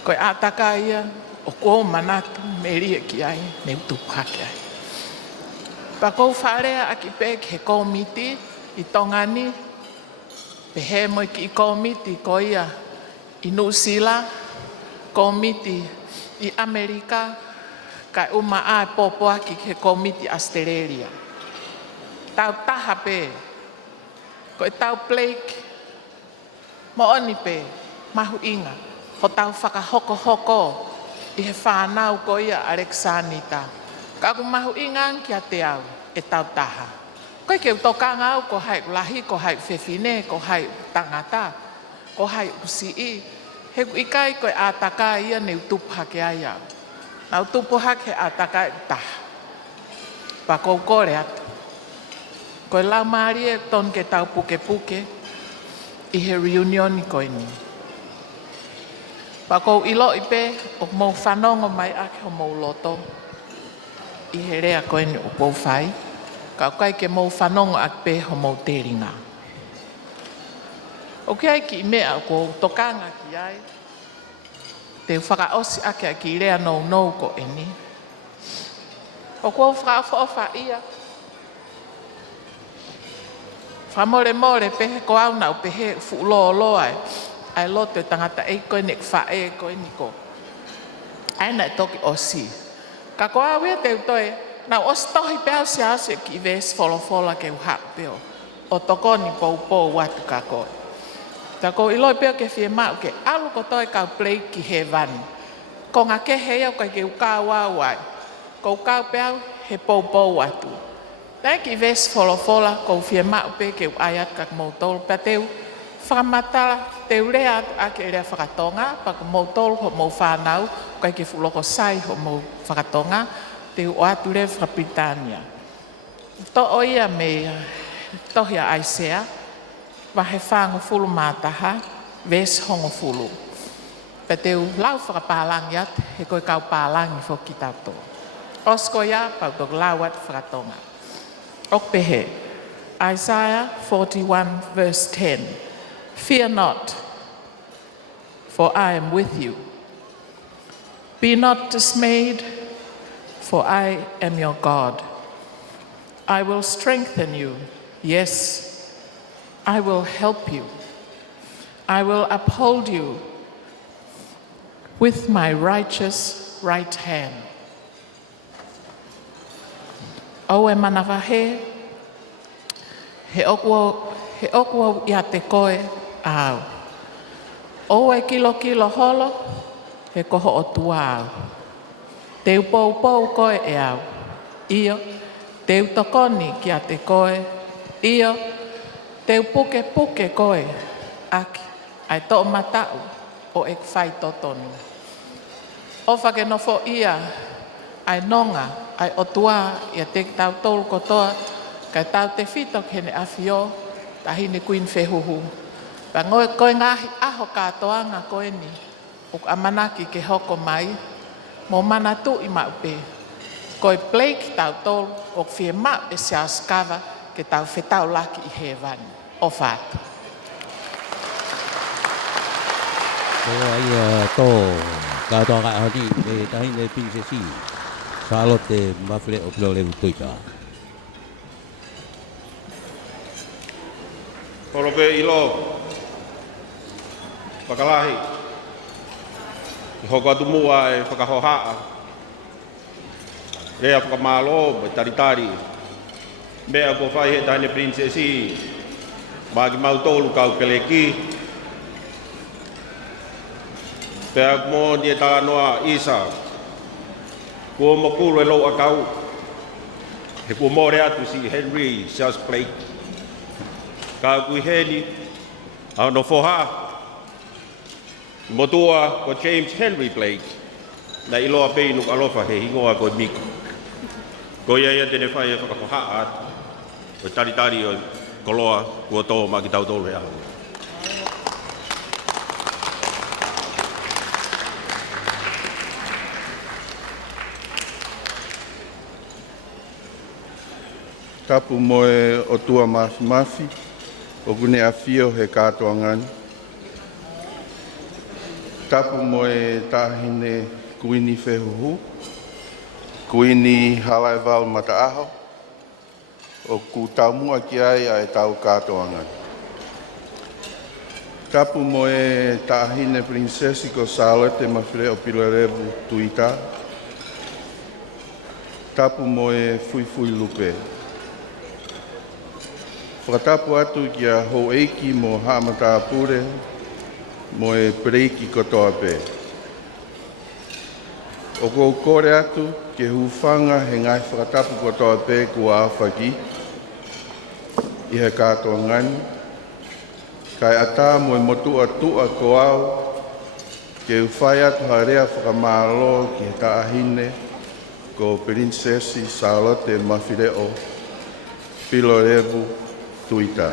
Koe ātaka ia, o kou manatu, me ria ki ai, ne utupu hake ai. Pa kou wharea aki pēk he komiti, I tongani, pe he moe ki I komiti ko ia, I New Zealand, komiti I Amerika, kai uma a popo aki he komiti Australia. Tau taha pē, koe tau Blake, mo oni pē, mahu inga. Ho tau whakahoko I he whanau ko ia Alexanita. Ka aku mahu ingang kia te au e tau taha. Koe ke utokanga au ko hai lahi, ko hai whewhine, ko hai tangata, ko hai usii. He ikai koe ātaka ia ne utupu hake ai au. Na utupu hake ātaka I taha. Pa kou kore atu. Koe lau maari e ton ke tau puke I he reunion I koe ni. Pa kou ilo I pe o mou whanongo mai ake o mou loto. I he rea koe ni o pou whai. Ka kai ke mou whanongo ake pe o mou teringa. O ke ai ki I mea o kou tokanga ki ai. Te whakaosi ake a ki rea nou ko eni. O kou whakaofa ia. Whamore pehe ko au nau pehe fu'lo ai. Ai lote tangata e koe nek whae koe niko. Ai nai toki osi. Ka ko au ia te utoe, nau osi tohi pēo si ase ki ves wholofola ke uhak pēo. O toko ni pou watu ka koe. Ta ko iloi pēo ke whie mau ke alu ko toi kau plei ki he vani. Ko ngā ke he au kai ke ukau au ai. Ko ukau pēo he pou watu. Tai ki ves wholofola ko whie mau pē ke uayat kak mou tolu. Pēteu whakamata te urea ake rea whakatonga, paka mou tolu ho mou whanau, kai ke fuloko sai ho mou whakatonga, te o atu rea Whakapitania. To oia me tohia Aisea, wahe whango fulu mātaha, ves hongo fulu. Pe te u lau whakapālangi at, he koe kau pālangi fo ki tauto. Osko ia, pau tok lau at whakatonga. Ok pehe, Isaiah 41 verse 10. Fear not, for I am with you. Be not dismayed, for I am your God. I will strengthen you. Yes, I will help you. I will uphold you with my righteous right hand. O e manavahe, he okua ia te koe au. O e kilo holo, he koho o tua au. Te upou koe e au. Io, te utokoni kia te koe. Io, te puke koe. Aki, ai to matau o e whai totonu. O whakenofo ia, ai nonga, ai otua, ia te tau tolu kotoa, kai tau te whitok hene awhio, tahine kuin whehuhu. Pa ngoe koe ngahi aho katoanga koe ni, uk amanaki ke hoko mai, mo mana tu i maupe. Koe Blake tau tolu, ok whie mau e siaskava, ke tau whetau laki i hewani. O whātu. Ai tō katoa kai honi, e tahine princesi, Salote mawhile o pilo lewu tuika. Korope ilo, pakalahi, i hoko atu mua e whakahohaa, rea whakamalo, me taritari, mea ko whai he tahine princesi, maki mau tolu kau keleki, pea mo ni e tā noa isa, kua mo kuru e lau a kau, he kua mo rea tu si Henry Charles Blake, ka kui heni, au no foha, mo tua ko James Henry Blake, na iloa pei Nuku'alofa he hingoa ko Miko. Ko ia tene whai e whakafoha atu, o taritari o koloa kua tō maki tau tōlu he ahu. Tapu moe o tua mafi, o gune a fio he katoa ngani. Tapu moe tahine kuini whehuhu, kuini Halaevalu mataaho, o ku taumua ki ai a e tau katoa ngani. Tapu moe tahine princesi ko Salote mawhire o pilarevu tuita. Tapu moe fui lupe. Whakatapu atu ki a ho eiki mo Tongatapu mo e preiki kotoa pe. O kou kore atu ke hufanga he ngai whakatapu kotoa pe kua awhaki i he katoa ngani. Kai ata mo e motua ko au ke uwhai atu harea whakamalo ki he taahine ko princesi Salote mawhireo pilorevu tuita.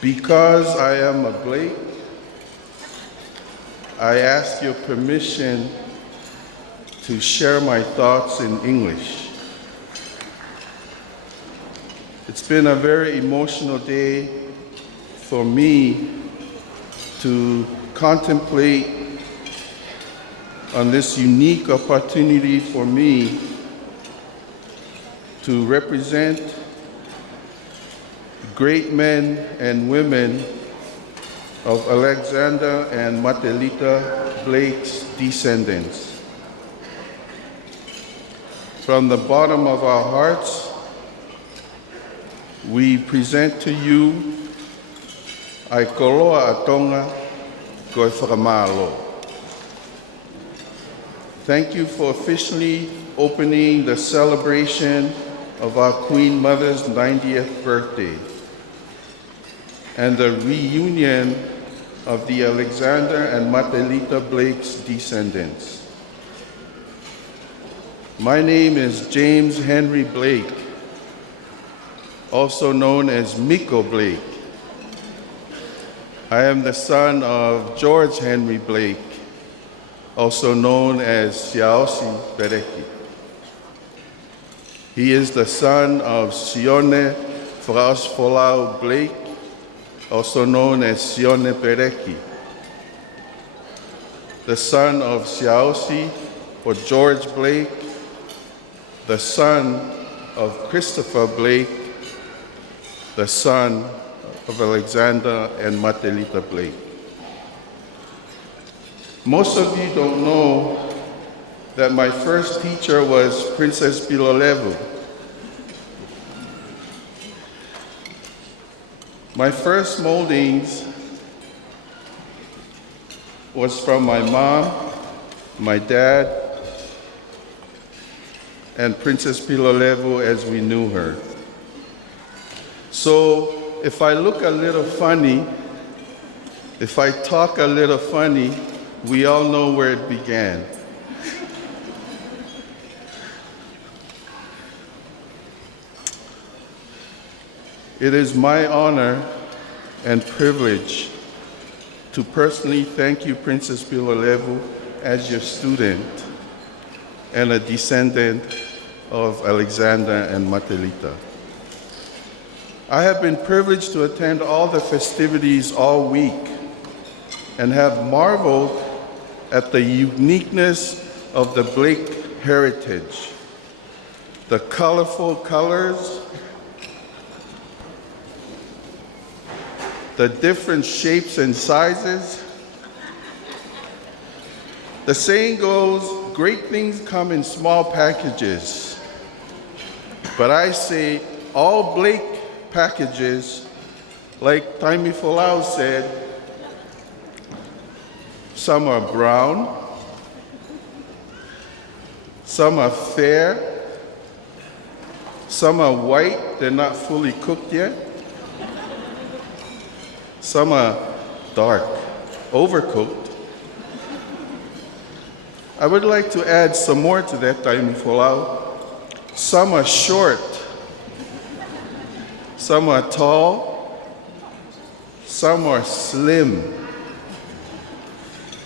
Because I am a Blake, I ask your permission to share my thoughts in English. It's been a very emotional day for me to contemplate on this unique opportunity for me to represent great men and women of Alexander and Matelita Blake's descendants. From the bottom of our hearts, we present to you ai koloa atonga koe whakamalo. Thank you for officially opening the celebration of our Queen Mother's 90th birthday. and the reunion of the Alexander and Marthelita Blake's descendants. My name is James Henry Blake, also known as Miko Blake. I am the son of George Henry Blake, also known as Siaosi Bereki. He is the son of Sione Frasfolau Blake, also known as Sione Bereki, the son of Siaosi or George Blake, the son of Christopher Blake, the son of Alexander and Marthelita Blake. Most of you don't know that my first teacher was Princess Halaevalu. My first moldings was from my mom, my dad, and Princess Halaevalu as we knew her. So if I look a little funny, if I talk a little funny, we all know where it began. It is my honor and privilege to personally thank you, Princess Halaevalu, as your student and a descendant of Alexander and Marthelita. I have been privileged to attend all the festivities all week and have marveled at the uniqueness of the Blake heritage, the colorful colors, the different shapes and sizes. The saying goes, great things come in small packages. But I say all Blake packages, like Taimi Folau said, some are brown, some are fair, some are white, they're not fully cooked yet. Some are dark, overcooked. I would like to add some more to that, Taimi Folau. Some are short, some are tall, some are slim,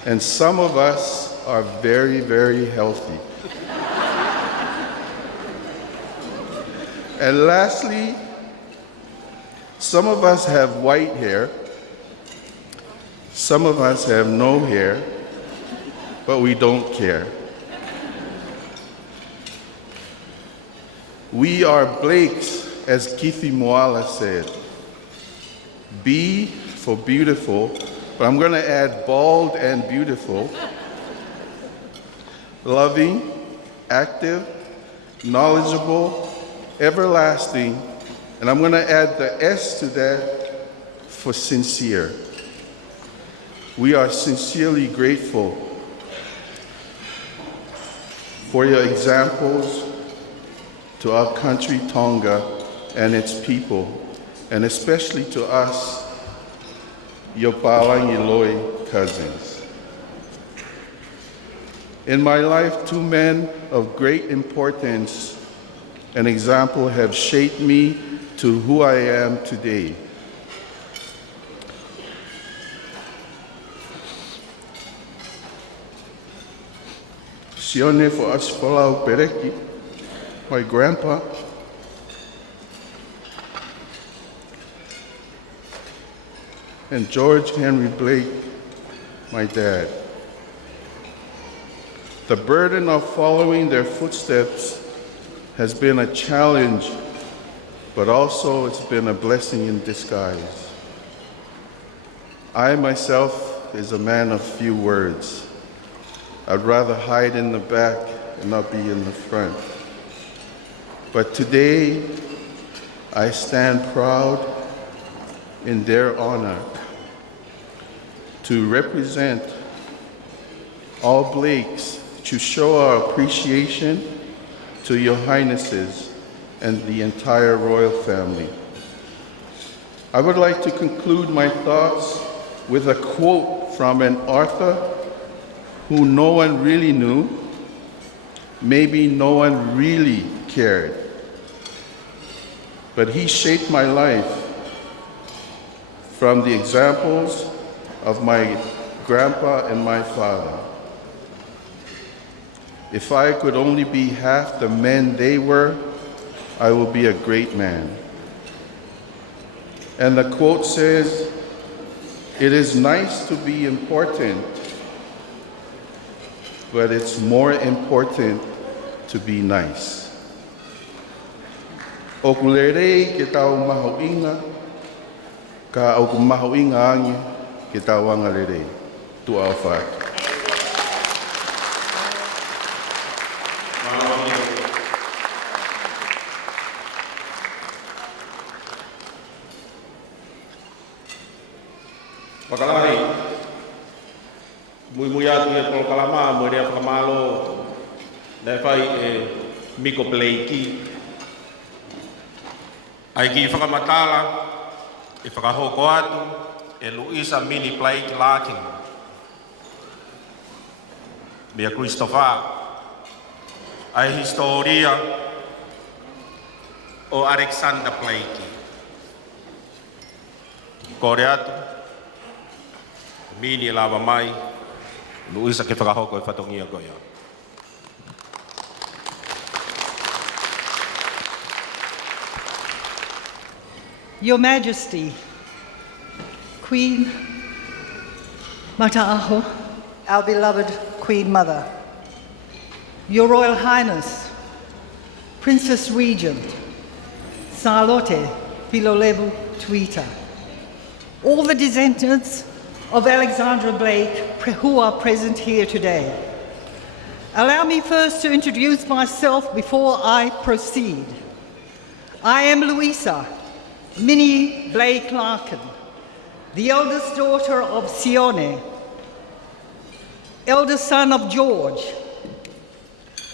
and some of us are very, very healthy. And lastly, some of us have white hair, some of us have no hair, but we don't care. We are Blakes, as Kithi Moala said. B for beautiful, but I'm going to add bald and beautiful. Loving, active, knowledgeable, everlasting, and I'm going to add the S to that for sincere. We are sincerely grateful for your examples to our country, Tonga, and its people, and especially to us, your Palangi cousins. In my life, two men of great importance and example have shaped me to who I am today. Sione for Asfolau Pereki, my grandpa, and George Henry Blake, my dad. The burden of following their footsteps has been a challenge, but also it's been a blessing in disguise. I myself is a man of few words. I'd rather hide in the back and not be in the front. But today, I stand proud in their honor to represent all Blakes, to show our appreciation to your highnesses and the entire royal family. I would like to conclude my thoughts with a quote from an author who no one really knew, maybe no one really cared. But he shaped my life from the examples of my grandpa and my father. If I could only be half the men they were, I will be a great man. And the quote says, "It is nice to be important, but it's more important to be nice." O kulerei ke tau mahoinga, ka au ku mahoinga angi ke tau anga lerei. Nuku'alofa. Pakalahi, mui atu e polo kalama, mui rea whakamalo, nei whai e miko pleiki. Ai ki whakamatala, e whakahoko atu, e Luisa mini pleiki laking. Mea Christopher, ai historia o Alexander pleiki. Kore atu, mini lava mai, Luisa ke whakahoko e whatongia goia. Your Majesty, Queen Mata'aho, our beloved Queen Mother, Your Royal Highness, Princess Regent, Salote, Halaevalu Tuita, all the descendants of Alexandra Blake who are present here today. Allow me first to introduce myself before I proceed. I am Louisa Minnie Blake Larkin, the eldest daughter of Sione, eldest son of George,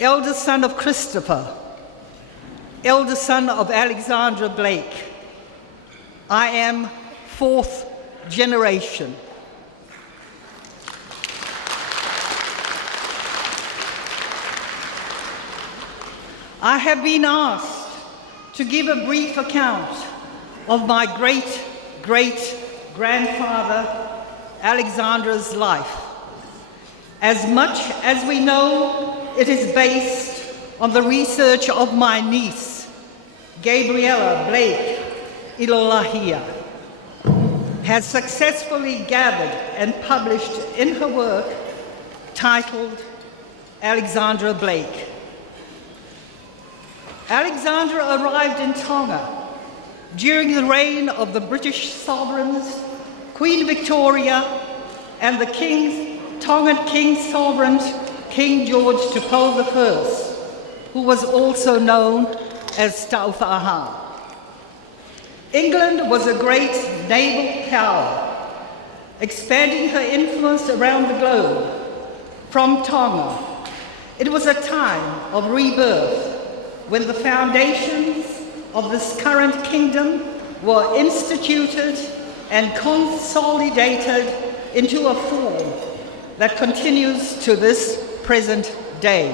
eldest son of Christopher, eldest son of Alexandra Blake. I am fourth generation. I have been asked to give a brief account of my great-great-grandfather Alexandra's life. As much as we know, it is based on the research of my niece, Gabriella Blake Ilolahia, has successfully gathered and published in her work titled Alexandra Blake. Alexandra arrived in Tonga during the reign of the British sovereigns, Queen Victoria, and the Tongan King Sovereign, King George Tupou I, who was also known as Tauwhaaha. England was a great naval power, expanding her influence around the globe. From Tonga, it was a time of rebirth, when the foundations of this current kingdom were instituted and consolidated into a form that continues to this present day.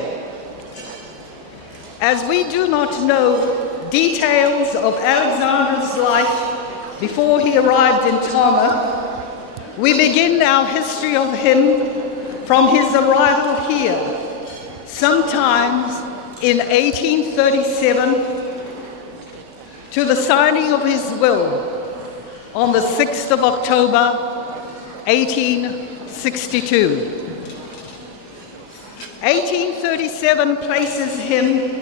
As we do not know details of Alexander's life before he arrived in Tonga, we begin our history of him from his arrival here, sometimes in 1837, to the signing of his will on the 6th of October, 1862. 1837 places him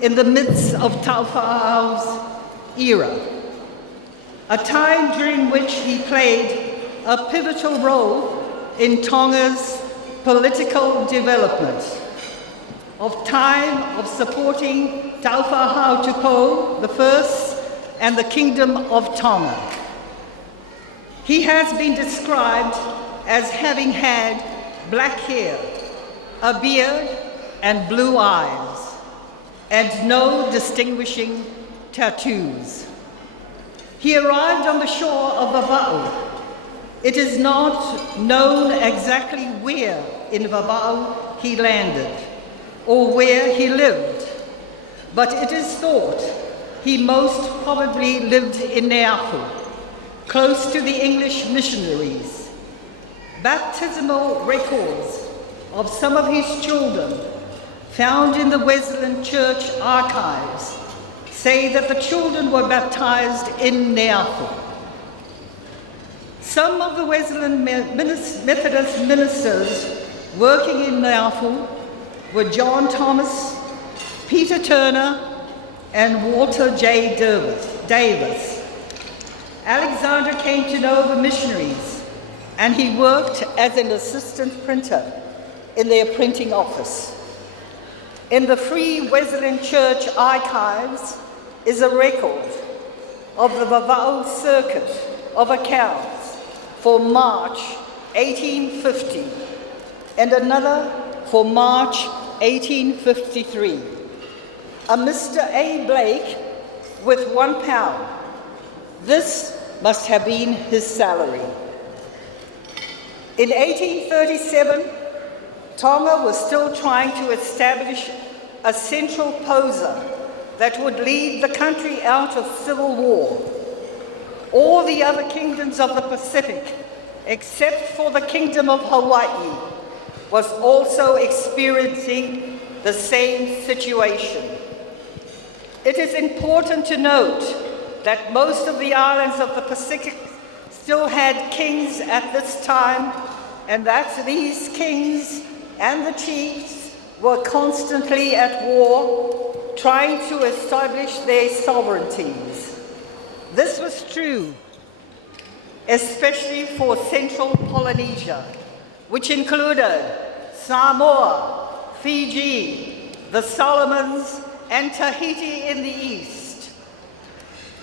in the midst of Tauwhaaha's era, a time during which he played a pivotal role in Tonga's political development, of time of supporting Tauwhaaha Tupou I and the Kingdom of Tonga. He has been described as having had black hair, a beard, and blue eyes, and no distinguishing tattoos. He arrived on the shore of Vava'u. It is not known exactly where in Vava'u he landed or where he lived, but it is thought he most probably lived in Neafu, close to the English missionaries. Baptismal records of some of his children found in the Wesleyan Church archives say that the children were baptized in Neafu. Some of the Wesleyan Methodist ministers working in Neafu were John Thomas, Peter Turner, and Walter J. Davis. Alexander came to know the missionaries, and he worked as an assistant printer in their printing office. In the Free Wesleyan Church archives is a record of the Vava'u circuit of accounts for March 1850 and another for March 1853. A Mr. A. Blake with £1. This must have been his salary. In 1837, Tonga was still trying to establish a central poser that would lead the country out of civil war. All the other kingdoms of the Pacific, except for the Kingdom of Hawaii, was also experiencing the same situation. It is important to note that most of the islands of the Pacific still had kings at this time, and that these kings and the chiefs were constantly at war, trying to establish their sovereignties. This was true, especially for central Polynesia, which included Samoa, Fiji, the Solomons, and Tahiti in the east.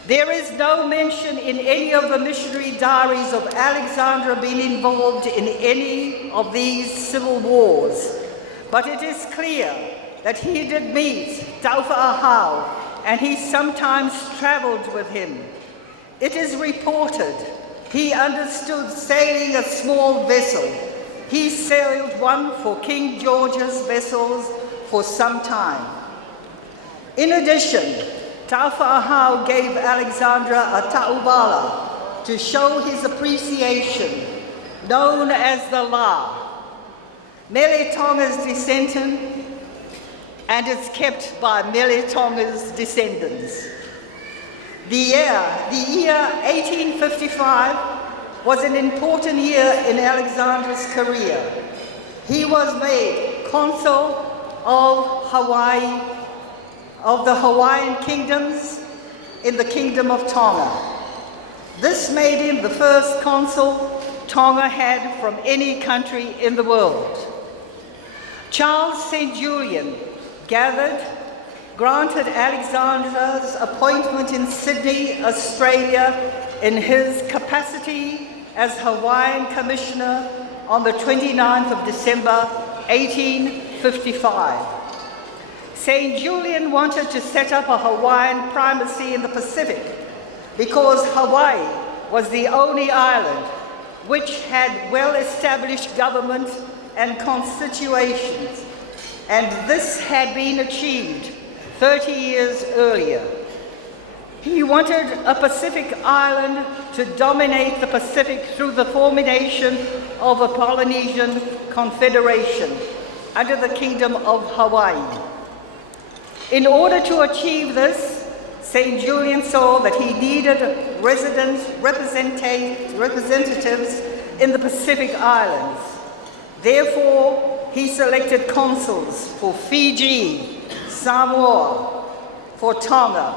There is no mention in any of the missionary diaries of Alexander being involved in any of these civil wars, but it is clear that he did meet Taufa'ahau, and he sometimes traveled with him. It is reported he understood sailing a small vessel. He sailed one for King George's vessels for some time. In addition, Taufa'ahau gave Alexandra a ta'ubala to show his appreciation, known as the La. Mele Tonga's descendant, and it's kept by Mele Tonga's descendants. The year 1855 was an important year in Alexander's career. He was made consul of Hawaii, of the Hawaiian kingdoms in the Kingdom of Tonga. This made him the first consul Tonga had from any country in the world. Charles St. Julian granted Alexander's appointment in Sydney, Australia, in his capacity as Hawaiian Commissioner on the 29th of December, 1855. St. Julian wanted to set up a Hawaiian primacy in the Pacific because Hawaii was the only island which had well-established government and constitutions, and this had been achieved 30 years earlier. He wanted a Pacific island to dominate the Pacific through the formation of a Polynesian Confederation under the Kingdom of Hawaii. In order to achieve this, St. Julian saw that he needed representatives in the Pacific Islands. Therefore, he selected consuls for Fiji, Samoa, for Tonga.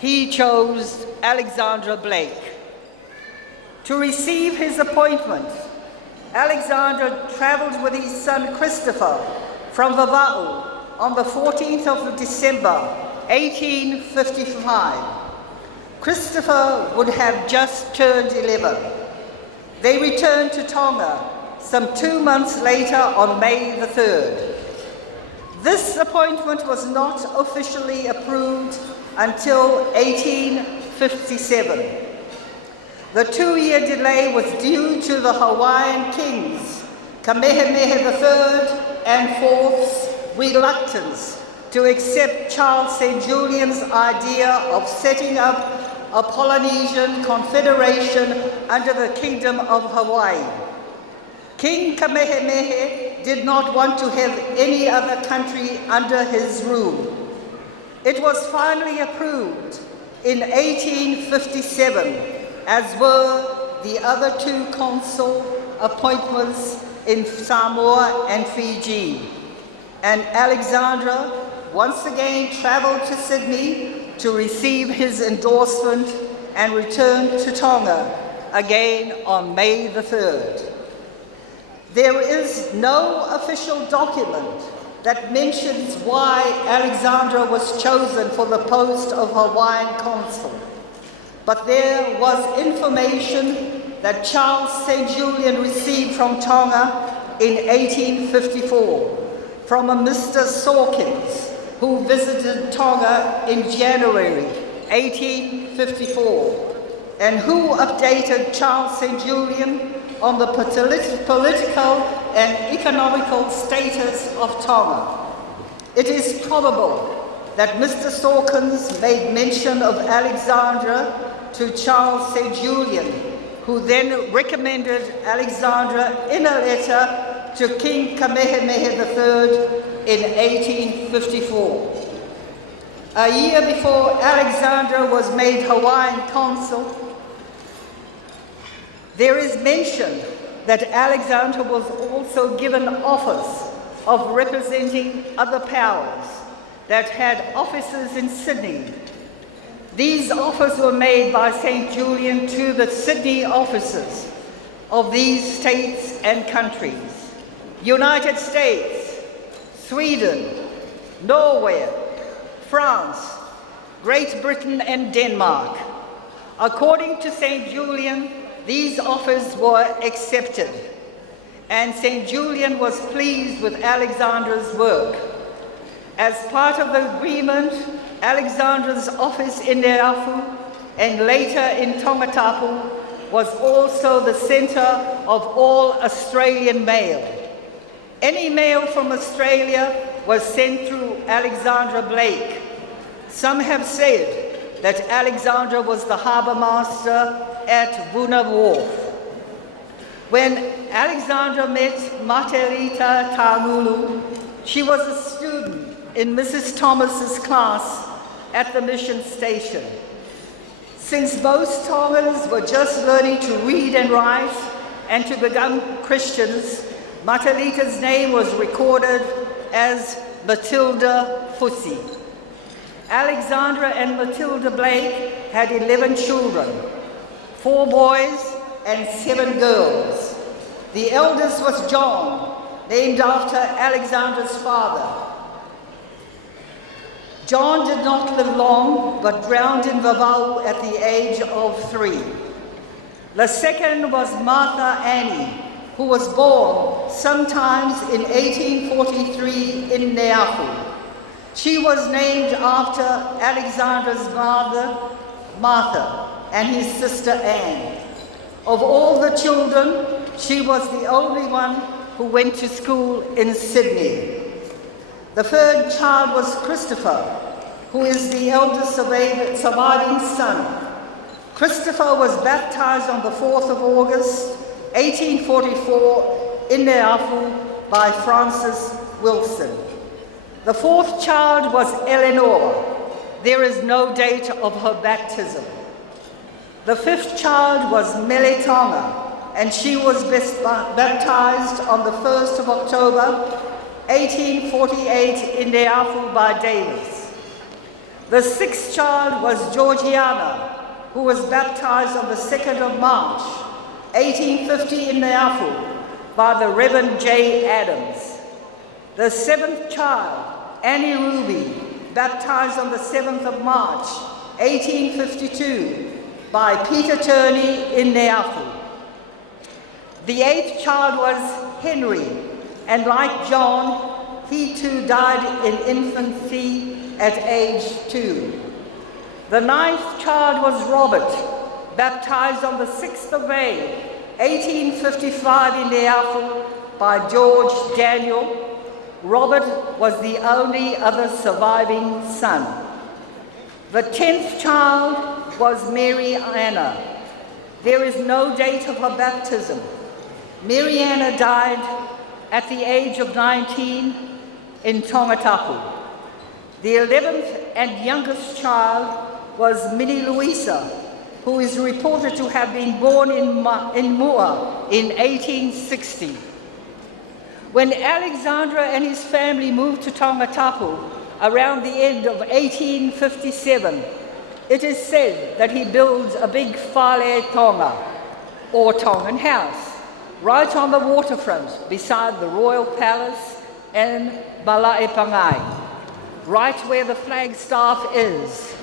He chose Alexander Blake. To receive his appointment, Alexander traveled with his son Christopher from Vava'u on the 14th of December, 1855. Christopher would have just turned 11. They returned to Tonga some 2 months later on May the 3rd. This appointment was not officially approved until 18 1857. The 2-year delay was due to the Hawaiian kings, Kamehameha III and IV's reluctance to accept Charles St. Julian's idea of setting up a Polynesian confederation under the Kingdom of Hawaii. King Kamehameha did not want to have any other country under his rule. It was finally approved in 1857, as were the other 2 consul appointments in Samoa and Fiji. And Alexander once again traveled to Sydney to receive his endorsement and returned to Tonga again on May the 3rd. There is no official document that mentions why Alexander was chosen for the post of Hawaiian consul, but there was information that Charles St. Julian received from Tonga in 1854 from a Mr. Sawkins, who visited Tonga in January 1854, and who updated Charles St. Julian on the political and economical status of Tonga. It is probable that Mr. Sawkins made mention of Alexandra to Charles St. Julian, who then recommended Alexandra in a letter to King Kamehameha III in 1854. A year before Alexander was made Hawaiian consul, there is mention that Alexander was also given office of representing other powers that had offices in Sydney. These offers were made by St. Julian to the Sydney officers of these states and countries: United States, Sweden, Norway, France, Great Britain, and Denmark. According to St. Julian, these offers were accepted, and St. Julian was pleased with Alexander's work. As part of the agreement, Alexander's office in Neafu and later in Tongatapu was also the center of all Australian mail. Any mail from Australia was sent through Alexandra Blake. Some have said that Alexander was the harbour master at Vuna Wharf. When Alexandra met Martelita Taangulu, she was a student in Mrs. Thomas's class at the mission station. Since most Tongans were just learning to read and write and to become Christians, Martelita's name was recorded as Matilda Fusi. Alexandra and Matilda Blake had 11 children, 4 boys and 7 girls. The eldest was John, named after Alexander's father. John did not live long, but drowned in Vavau at the age of 3. The second was Martha Annie, who was born sometimes in 1843 in Neafu. She was named after Alexander's mother, Martha, and his sister Anne. Of all the children, she was the only one who went to school in Sydney. The third child was Christopher, who is the eldest surviving son. Christopher was baptized on the 4th of August, 1844 in Neafu by Francis Wilson. The 4th child was Eleanor. There is no date of her baptism. The 5th child was Meletonga, and she was baptized on the 1st of October, 1848 in Neafu by Davis. The 6th child was Georgiana, who was baptized on the 2nd of March, 1850 in Neafu by the Reverend J. Adams. The 7th child, Annie Ruby, baptized on the 7th of March, 1852 by Peter Turney in Neafu. The 8th child was Henry, and like John, he too died in infancy at age 2. The 9th child was Robert, baptized on the 6th of May, 1855 in Neafu by George Daniel. Robert was the only other surviving son. The 10th child was Mary Anna. There is no date of her baptism. Mary Anna died at the age of 19 in Tongatapu. The 11th and youngest child was Minnie Louisa, who is reported to have been born in Mua in 1860. When Alexander and his family moved to Tongatapu around the end of 1857, it is said that he builds a big whale tonga, or Tongan house, right on the waterfront beside the Royal Palace and Halaevalu, right where the flagstaff is,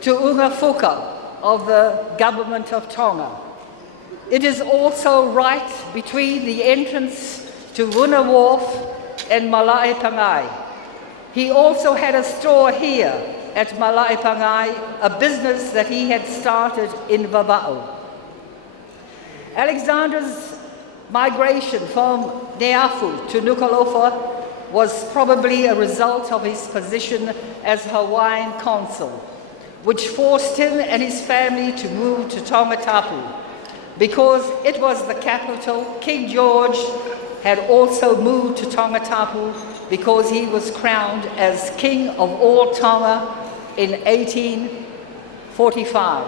to Ungafuka of the government of Tonga. It is also right between the entrance to Wuna Wharf and Halaevalu. He also had a store here at Halaevalu, a business that he had started in Vava'u. Alexander's migration from Neafu to Nuku'alofa was probably a result of his position as Hawaiian consul, which forced him and his family to move to Tongatapu. Because it was the capital, King George had also moved to Tongatapu because he was crowned as King of all Tonga in 1845.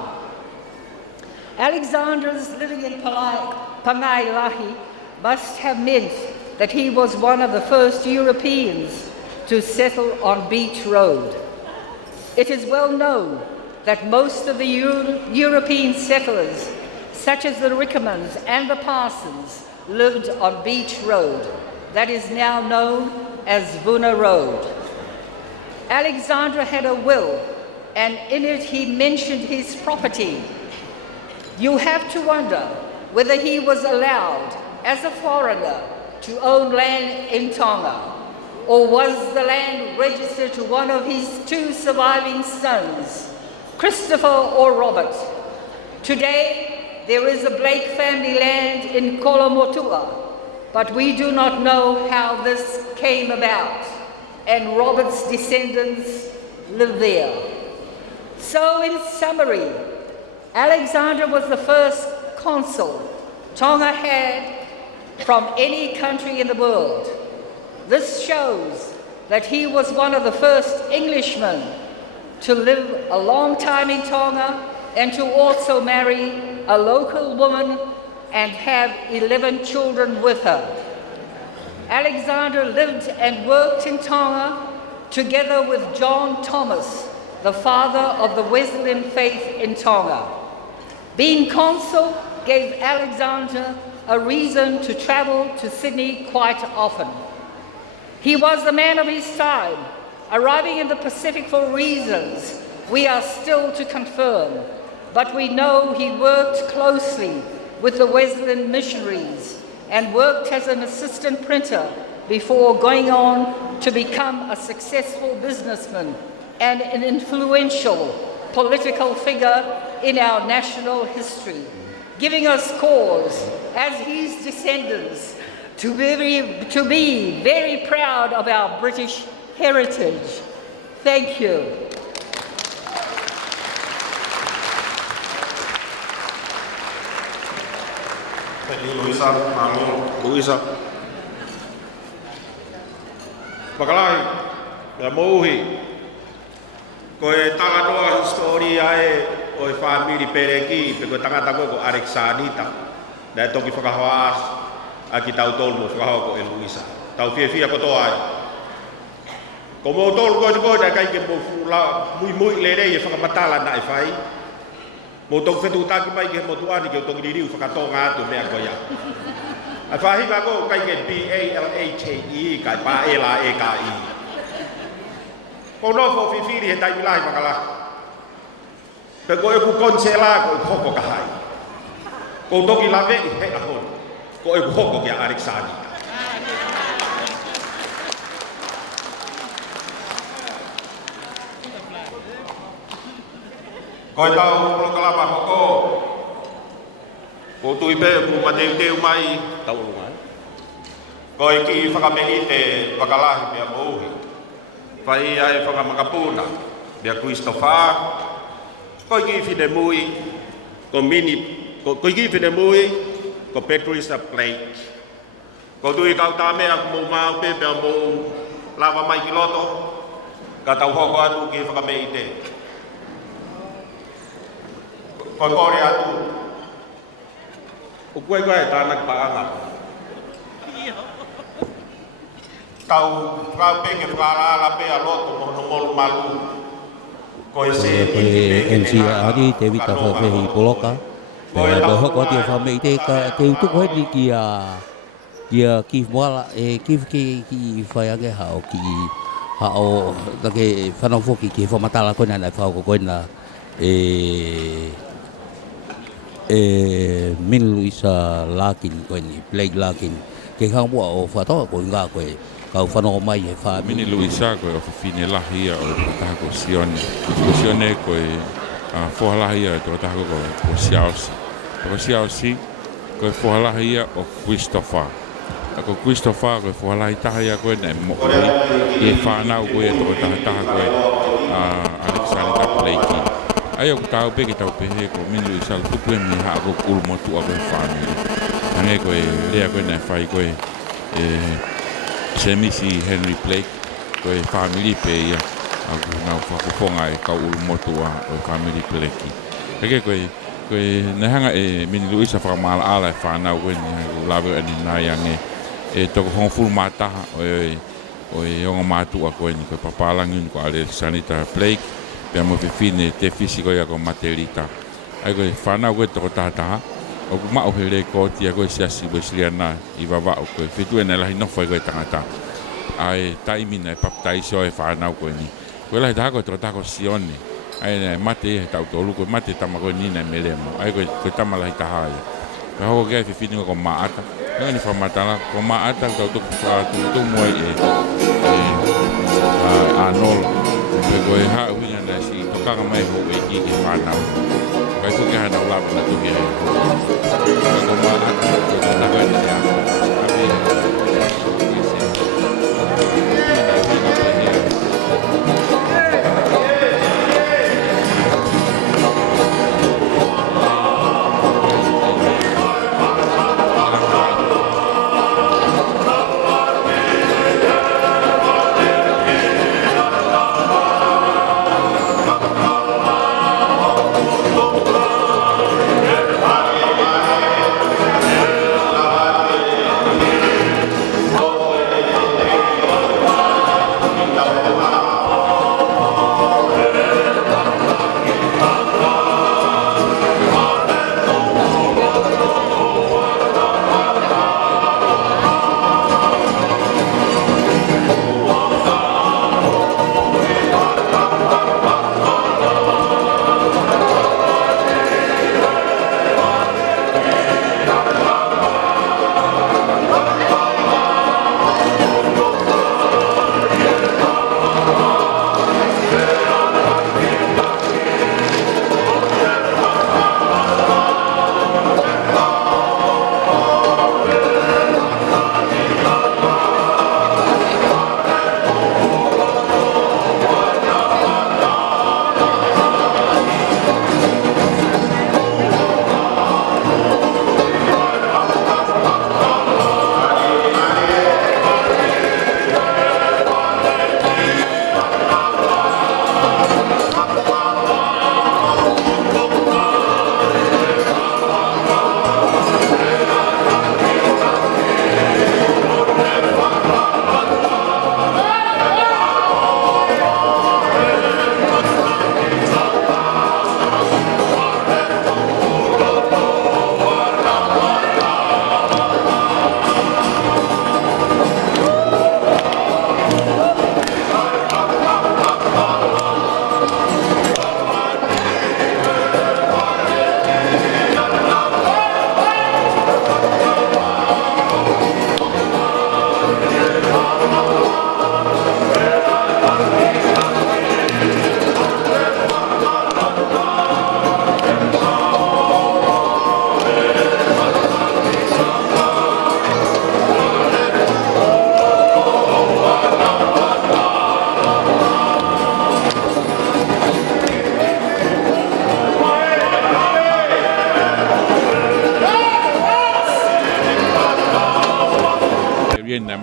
Alexander's living in Pangailahi must have meant that he was one of the first Europeans to settle on Beach Road. It is well known that most of the European settlers, such as the Rickmans and the Parsons, lived on Beach Road, that is now known as Vuna Road. Alexander had a will, and in it he mentioned his property. You have to wonder whether he was allowed, as a foreigner, to own land in Tonga, or was the land registered to one of his 2 surviving sons, Christopher or Robert. Today, there is a Blake family land in Kolomotua, but we do not know how this came about, and Robert's descendants live there. So in summary, Alexander was the first consul Tonga had from any country in the world. This shows that he was one of the first Englishmen to live a long time in Tonga and to also marry a local woman and have 11 children with her. Alexander lived and worked in Tonga together with John Thomas, the father of the Wesleyan faith in Tonga. Being consul gave Alexander a reason to travel to Sydney quite often. He was the man of his time, arriving in the Pacific for reasons we are still to confirm, but we know he worked closely with the Wesleyan missionaries and worked as an assistant printer before going on to become a successful businessman and an influential political figure in our national history, giving us cause, as his descendants, to be very proud of our British heritage. Thank you. Thank you, Louisa. Pakalai, ya mouhi. Koe taganoa historia e o e whamiri pereki, pe koe tangata koe ko Alexanita. Na e toki whakahoa a ki tau tolu mo whakahoa ko e Louisa. Tau whiawhia kotoa ai. Ko mo tolu koe na kai ke mo fula mui le rei e whakamatala na e whai. Mo tau whetu taki mai ke mo tuani ke o toki ririu whakatonga atu mea koe ia. A whahinga ko kai ke P-A-L-A-K-E kai pa e la e ka i. Ko nofo whiwhiri he taimilahi makala. Pe koe ku konsela ko e hoko ka hai. Ko toki lawe i he ahon. Ko e ku hoko kia Alexanita. Ko tau lo kalama hoko. Ko tui pe ku mateu mai tau lungai. Ko ki whakamei te wakalahi pia mouhi. Pai ai whakamakapuna. Pia Christopher. Ko ki whine mui. Ko ki whine mui. Ko Patricia Blake. Ko tui kau tāmea ku mou mau pe pia mou lava mai ki loto. Ka tau hoko atu ki whakamei te. Ko kore atu. O koe tānak paanga. Tau peke whārāla pe a loto no molu malu. Koe se MC ari te vita whawhehi poloka. Pea te hoko te whamei te ka te utuko heti kia ki mwala ki whaiange hao ki hao take whanau whoki ki whamatala koina nai whao koina Min Luisa Larkin koini Blake Larkin ke kau mua o whatoa ko ngā koe kau whanau mai he wha Mini Luisa koe o whine lahia o taha ko Sione. Ko Sione koe whohalahia o taha ko Siaosi. Ko Siaosi koe whohalahia o Christopher. Ko Christopher koe whalahi tahia koe nei mo'oi e whanau koe o taha koe Alexander Blakey. Ai o tau peke tau pehe ko Mini Luisa tupu e mi haa ko kulumotu a koe whanau. Hange koe lea koe nei whai koe se misi Henry Blake koe family pe ia aku nau whakufonga e kau ulumotua o family Blake. Eke koe nehanga e Mini Luisa whakamala ala e whanau koe ni haku lawe ani naiange e toko hongfulu mataha o e onga matua koe ni koe papalangin ko Alexander Blake pia mo whiwhine te whisi koe ako Materita. Ai koe whanau koe toko tahataha o ku mao hele ko tia koe siasi koe siliana i wawao koe whitue nei lahi nofai koe tangata ai taimina e paptaisi o e whanau koe ni koe lahi taha koe toko taha koe Sione ai nei mate e tau tolu koe mate tama koe nina e melemo ai koe tama lahi taha ai koe hoko kea whiwhine koe maata koe ni whamatala ko maata tau tuku whaatumu ai anola koe hao hinga nei si tokanga mai ho e ki ke whanau koe tuke hanau lapa na tuke hai ko maata koe na koe ni ea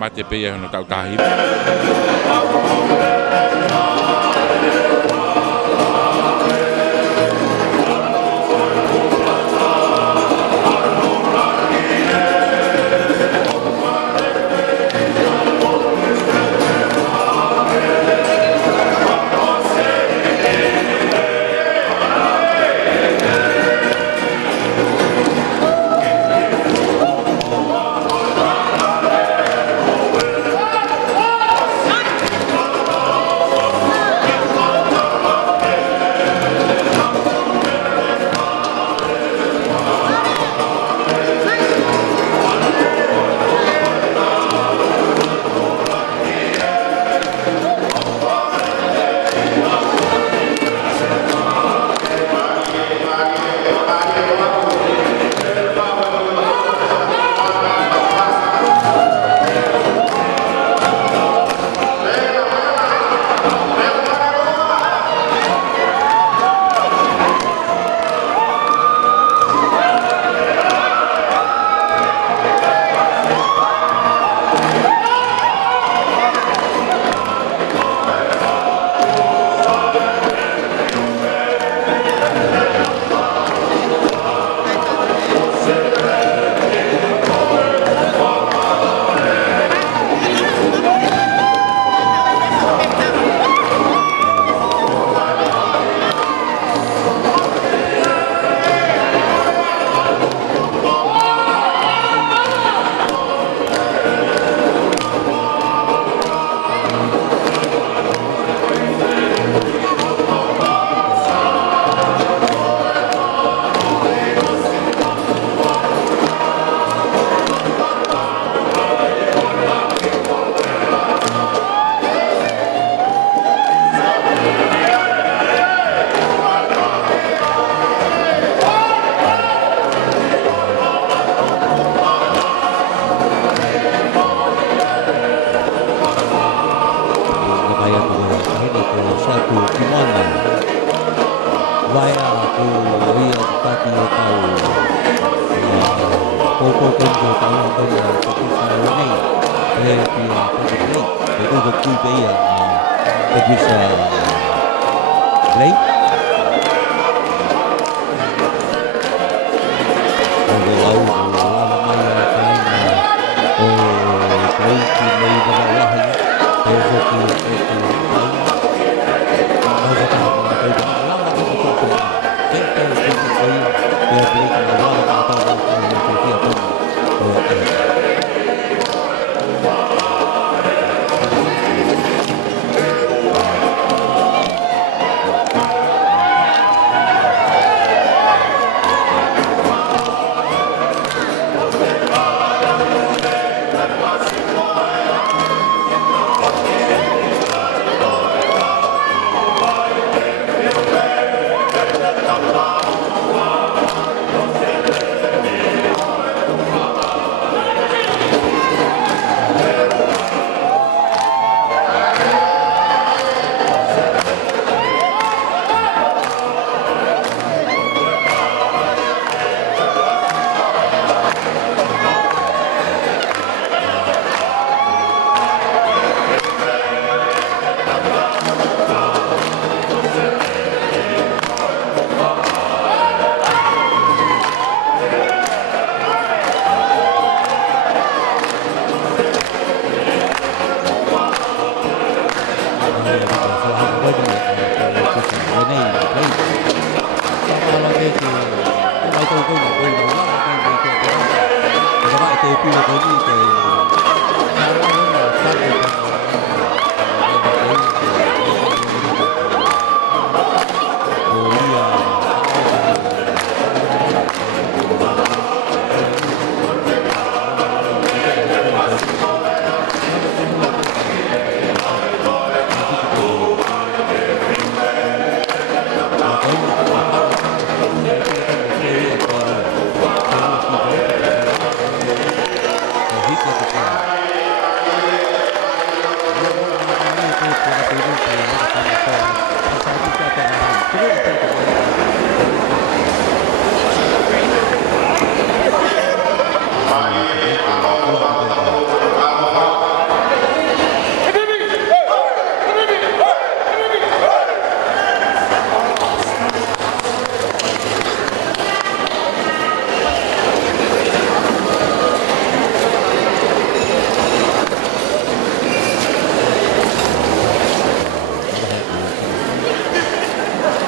mate pe ia no tau tahi.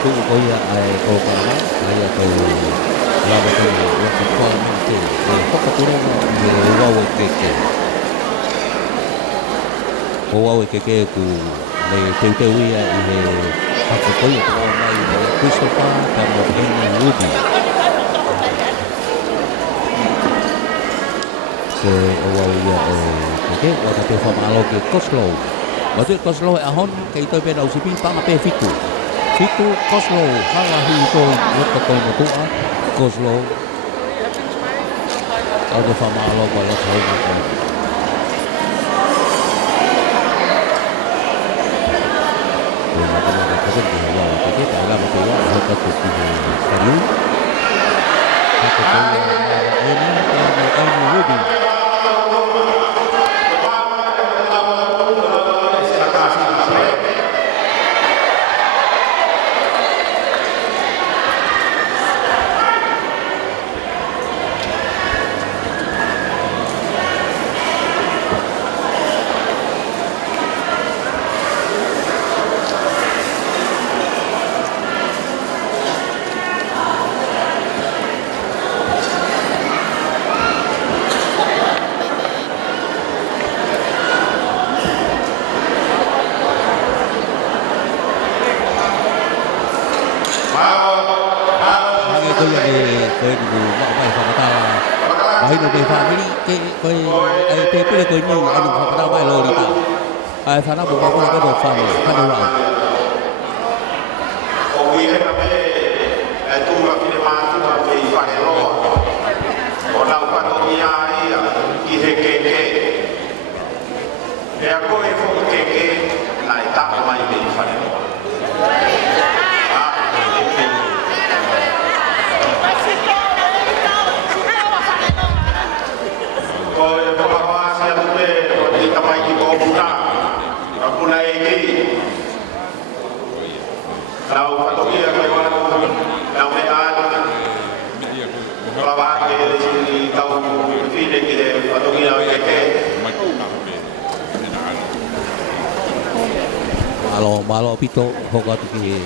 tu ko ia ai o ka ai ko la ba ko ia ko ko te ko ka tu no wa wa ke o wa ke ku le te ia i he ha ko ia ko mai ku so pa ka mo en ruby se o wa ia ke o ka te fa malo ke koslo ma te koslo a hon ke to pe no sipi pa ma pe fitu koslo halahi ko ko ko mo tu a koslo o te fa malo ko la ko ai fa na bo ba ko do fa ni fa do la o wi he ka pe e tu ma ki ma tu ma pe fa he lo o la fa do ia ia ki he ke e a ko e fo ke la ta ma i pe fa he lo ko e ko ma sa tu pe ko ti ta mai ki ko puta Puna ini, kalau patokia kalau kalau mereka lawan ke tahu file kita patokia ke malo pito hoga tu ki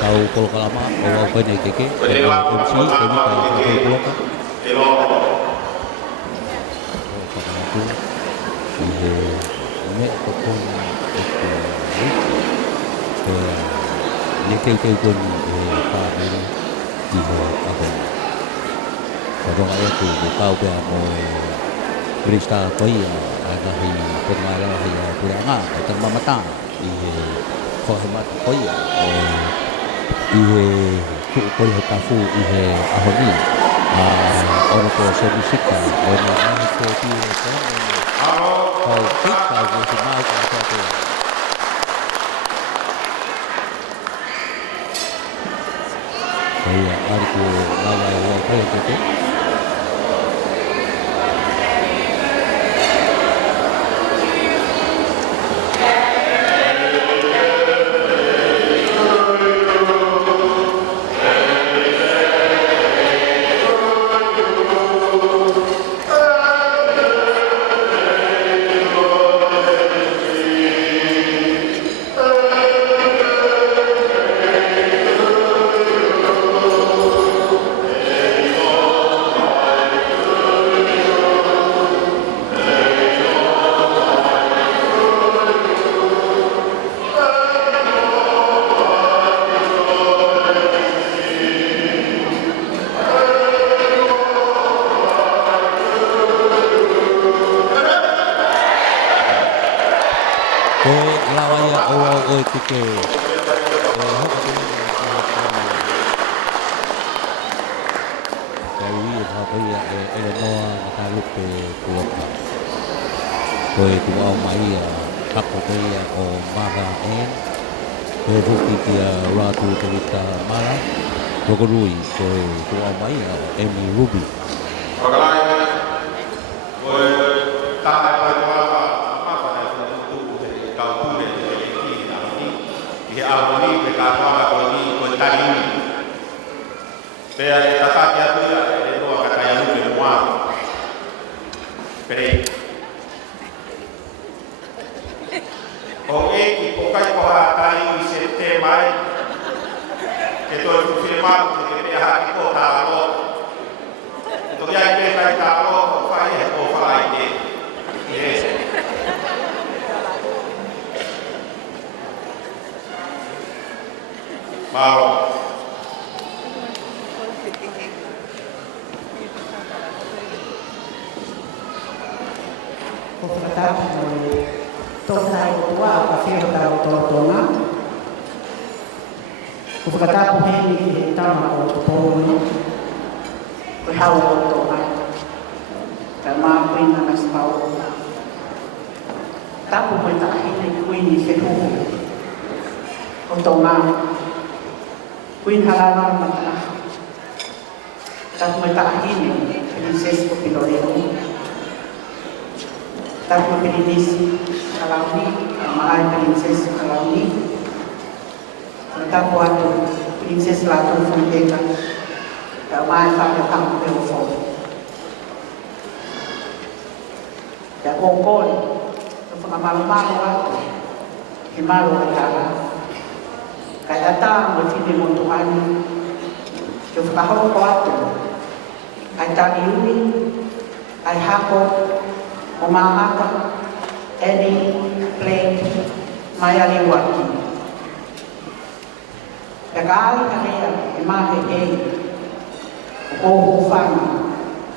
tahu kalau kalama bawa banyak ke MC kami tahu kalau ka ne ko ko ni ke pun pa ni di ho apa kalau ai tu tahu pe mo Krista ko ia ada hi pengala hi puranga ta mamata i ko mat ko ia i ko ta fu i ahoni ono ko se musika ono ko ti ko Hãy subscribe cho kênh Ghiền Mì Gõ để không bỏ lỡ những video hấp dẫn Rồi cũng ông máy khắp một cái ổ Mara En rồi rút đi Latu Tongatapu Mara rồi có rùi rồi cũng ông máy Emi Ruby e toi tu se mau te te ha ki ko ta ro to ya ke kai ta ro fa e ko fa ai te yes Paula Fakafeta'i Tongatapu tua fakafeta'i totonga. Fakafeta'i heni he tama o toponi. Ko hau o tonga. Ka māpina nas pau. Tapu mai tahine kuini se huhu. O tonga. Kuini Halaevalu matana. Tapu mai tahine princess ko pilorero. Tapu Pirinisi Kalauni, Mahal Princess Kalauni, Tapu Atu Princess Latu Fundeka, Mahal Fakafeta'i Teofo. Ya Kongkol, Pangamalu-malu Atu, Himalu Atala, Kaya ta mo fini mo Tuhan, yung Fakahoko Atu, ay taliuni, ay hako, Umahaka, Eni, Plate, Mayaliwaki. Nagali kaya imahe ei, Uhufana,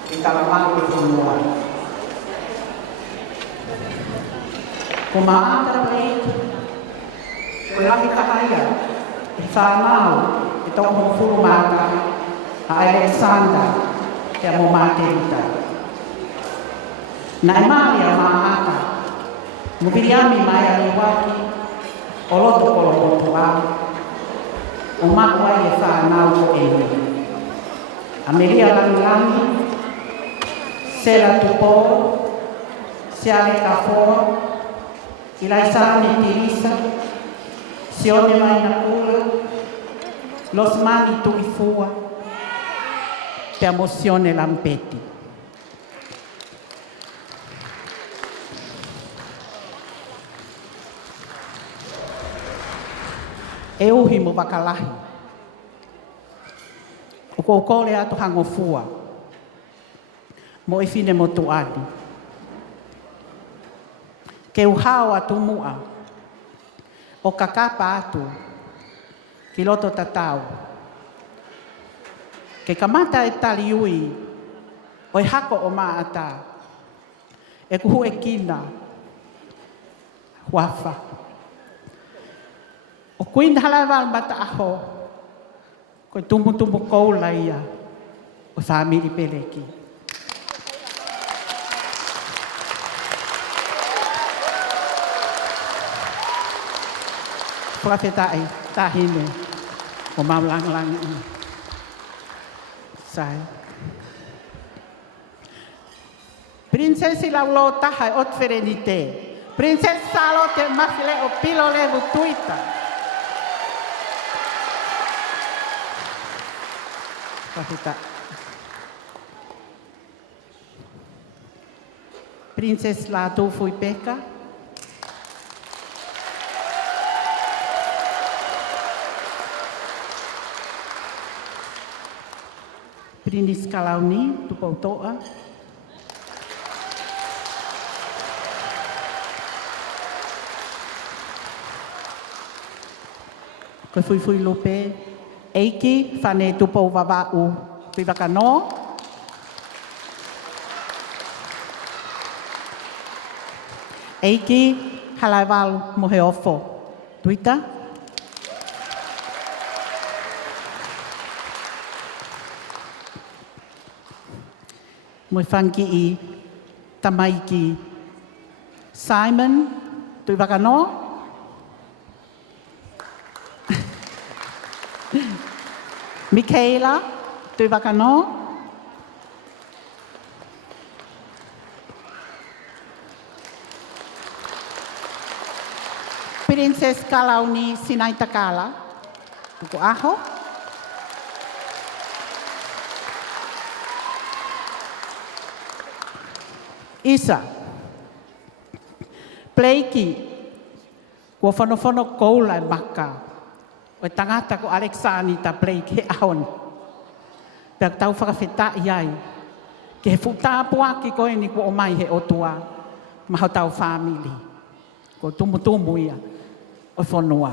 Italamaki Funua. Kumahaka Plate, Kulaki Kahaya, Ifanao, itong Mufurumaka, Alexander, kaya Mumaterita. Na imali ya maata, mubiriami maya liwaki, oloto kolokotua, umakwa ye whanau ko ewe. Ameria langi, sela tupo, siale kafoa, ilaisani tirisa, sione mai nakula, los mani tuifua, pe emocione lampeti. E uhi mo wakalahi. O kōkole atu hangofua. Mo e fine mo tuani. Ke uhao atu mua. O kakapa atu. Ki loto tatau. Ke kamata e taliui. O e hako o maata. E kuhu e kina. Huafa. O kuina Halaevalu mata aho, ko tumu koula ia, o family peleki. Fakafeta'i tahine, o maulang-lang sai. Princesi laulo tahai ot ferenite. Princess Salote mafile o pilole butuita. Princess Latu fui peka. Princess Kalauni tu pautoa. Ko fui lope. Eiki fane tupo wawau pivakano. Eiki Halaevalu moheofo. Tuita. Moi fanki i tamaiki. Simon tuivakano. Michaela, tui wakano. Princess Kalauni Sinai Takala, Nuku'alofa. Isa, Pleiki, kua whanowhano koula e maka. O tangata ko Alexani ta Blake he ahon. Pea tau fakafeta'i ai. Ke he futāpua ki koe ni ko o mai he otua. Maho tau family. Ko tumu ia. O whanua.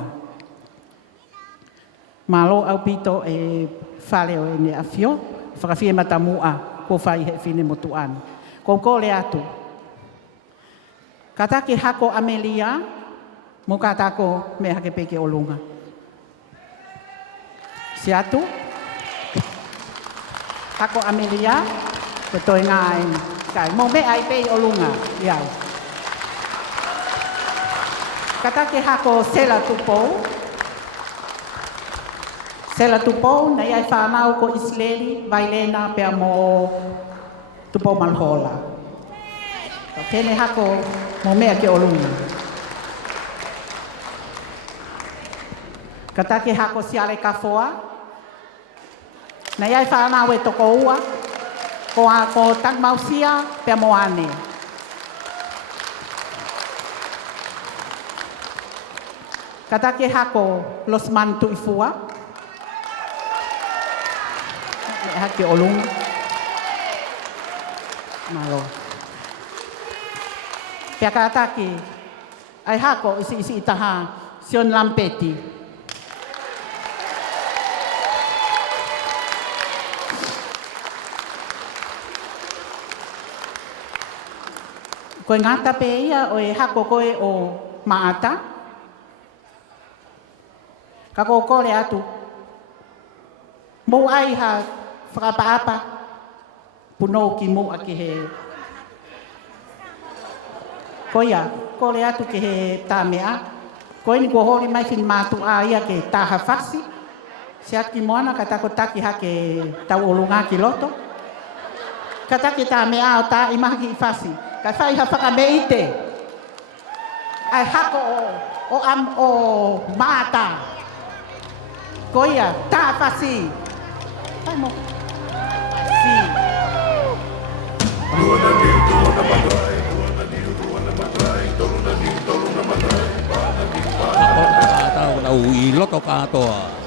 Malo au pito e whale o ene awhio. Whakawhie matamua. Ko whai he whine motuan. Ko le atu. Kata ke hako Amelia. Mo kata ko me hake peke o lunga. Si atu. Hako Amelia. Ko toi ngai. Kai mo me ai pe o lunga. Iau. Kata ke hako Sela Tupo. Sela Tupo, na iai whanau ko Isleli, Vailena, pea mo Tupo Malhola. Kene hako mo mea ke olunga. Kata ke hako Siale Kafoa. Na iai whanau e toko ua. Ko tang mausia, pea mo ane. Kata ke hako Los Mantu Ifua. Hake olunga. Malo. Pea kata ke ai hako isi itaha Sion Lampeti. Koe ngata pe ia o e hako koe o maata. Ka kōkore atu. Mou ai ha whakapaapa. Puno ki mou a ke he. Koia, kore atu ke he tāmea. Koe ni kua hori mai whini mātu a ia ke tāha whasi. Se ati moana ka tako taki ha ke tau olunga ki loto. Ka taki tāmea o tā imaha ki i whasi. Ka whai ha whakameite. Ai hako o māta. Koia, tā whasi. Pai mo. Si. Tau nau I loto katoa.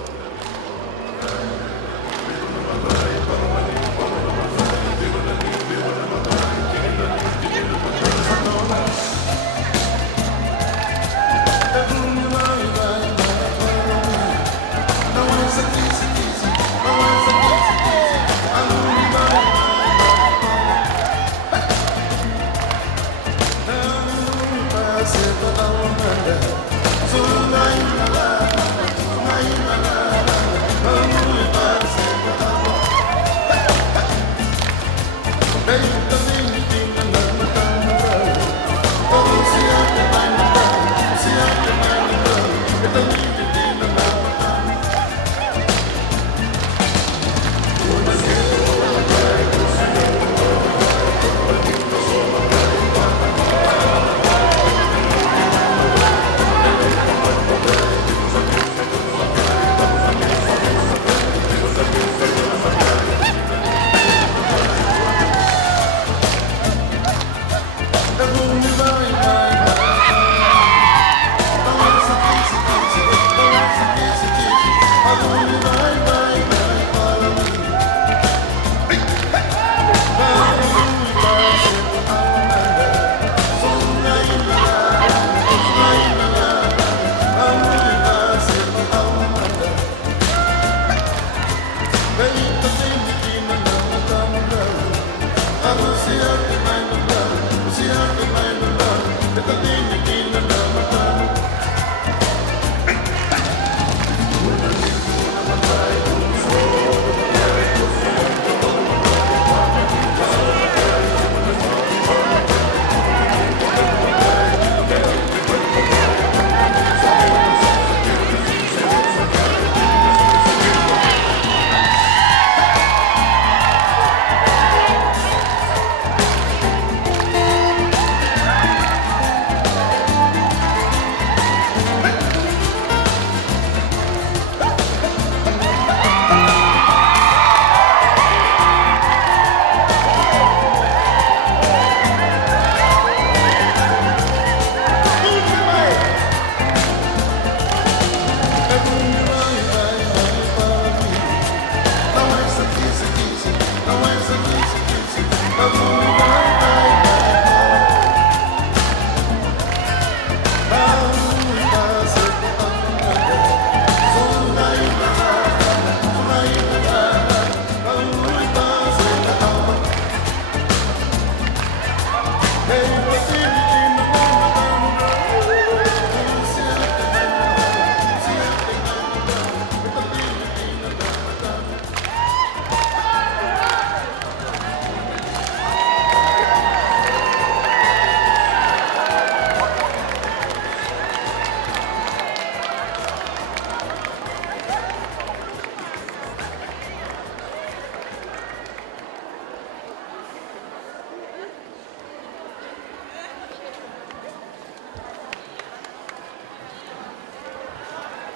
Sungai Malaya, Sungai Malaya.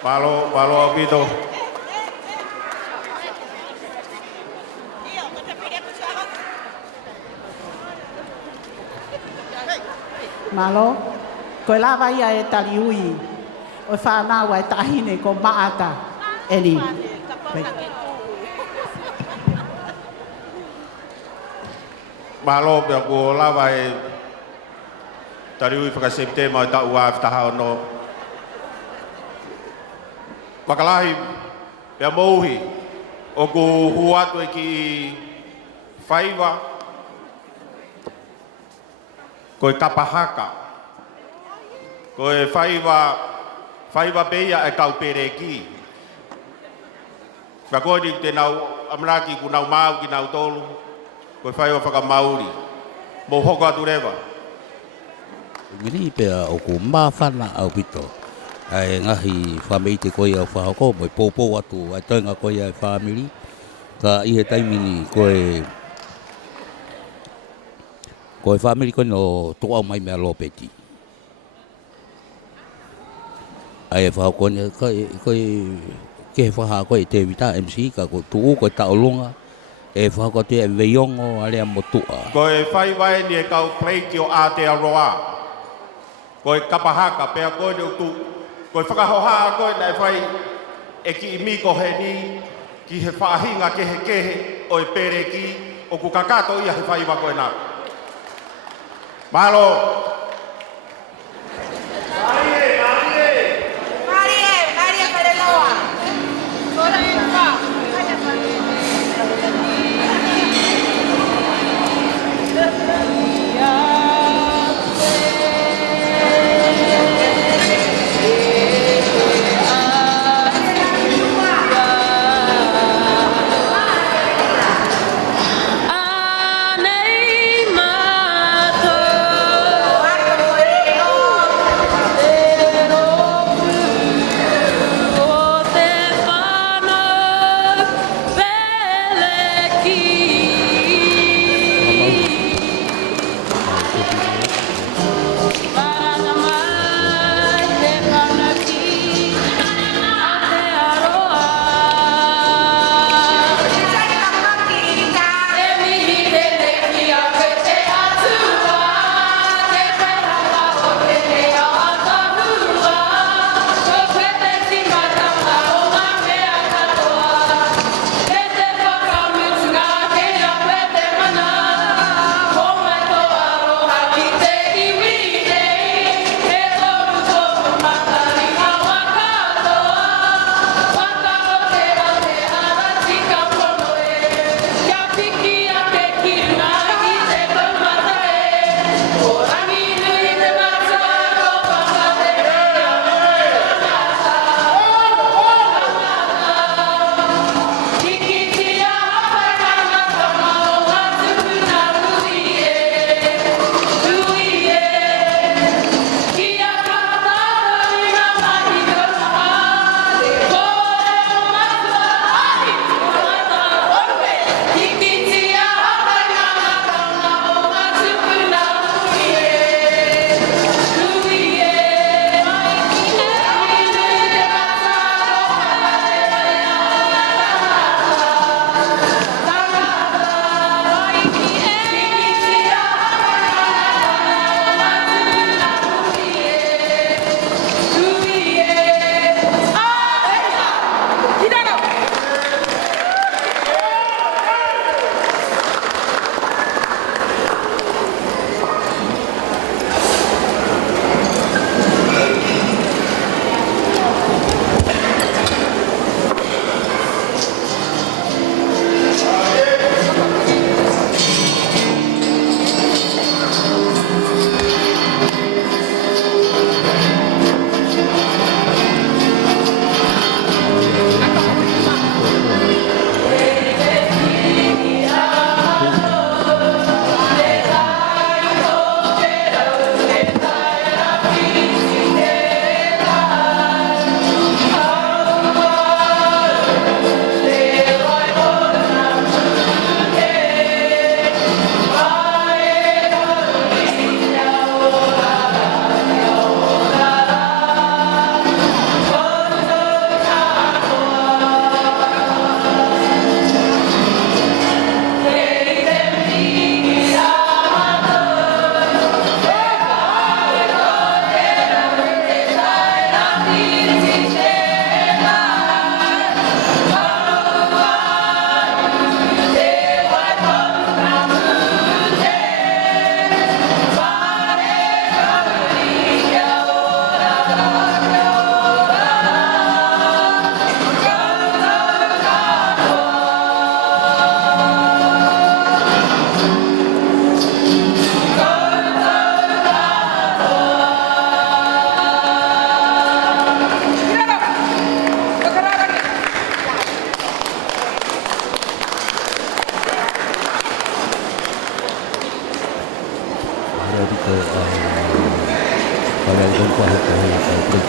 Palo apito. Malo, koe lava ia e tali ui. O whanau e tahine ko maata. Eni. Malo pia ko lava e tari ui whakasepte mai ta ua whitaha ono. Wakalahi pia mouhi o ko huatu e ki whaiva koe kapahaka. Koe whaiva peia e kau pereki. Pia koe ni te nau amraki ku nau mau ki nau tolu. Koe whaiva whakamauri. Mo hoko atu rewa. Mini pea o ko mawhana au pito. Ai ngahi whamei te koe au whahoko, moi pōpō atu, ai toinga koe ai whamiri. Ka ihe taimini koe whamiri koe no tō au mai mea lopeti. Ai e whahoko ni koe ke whaha koe te wita MC, ka ko tuu koe taolunga. E whahoko te e veiongo alea motua. Koe whaivae ni e kau pleiki o Aotearoa. Koe kapahaka, pea koe ni utu. Koe whakahoha koe nei whai e ki imiko he ni, ki he whaahinga kehe o e pereki, o ku kakato ia he whaiva koe nā. Malo! Anei mato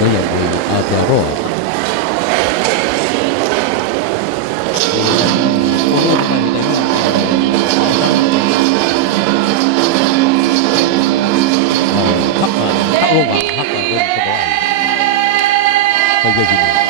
có dòng thì Aotearoa thắc luôn à thắc là bên cho có ai bây giờ gì nữa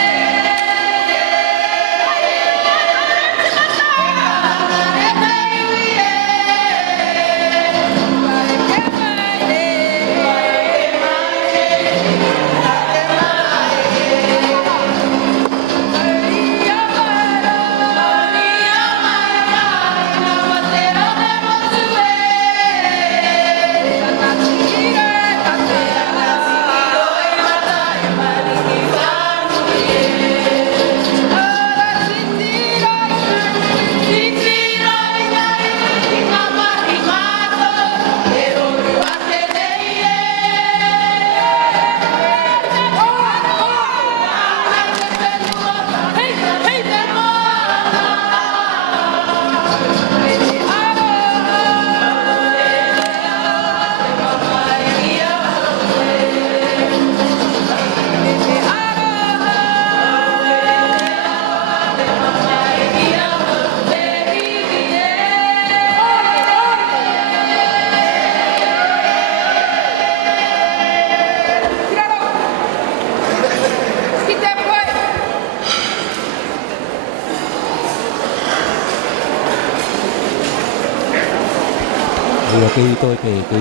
Khi tôi thì phải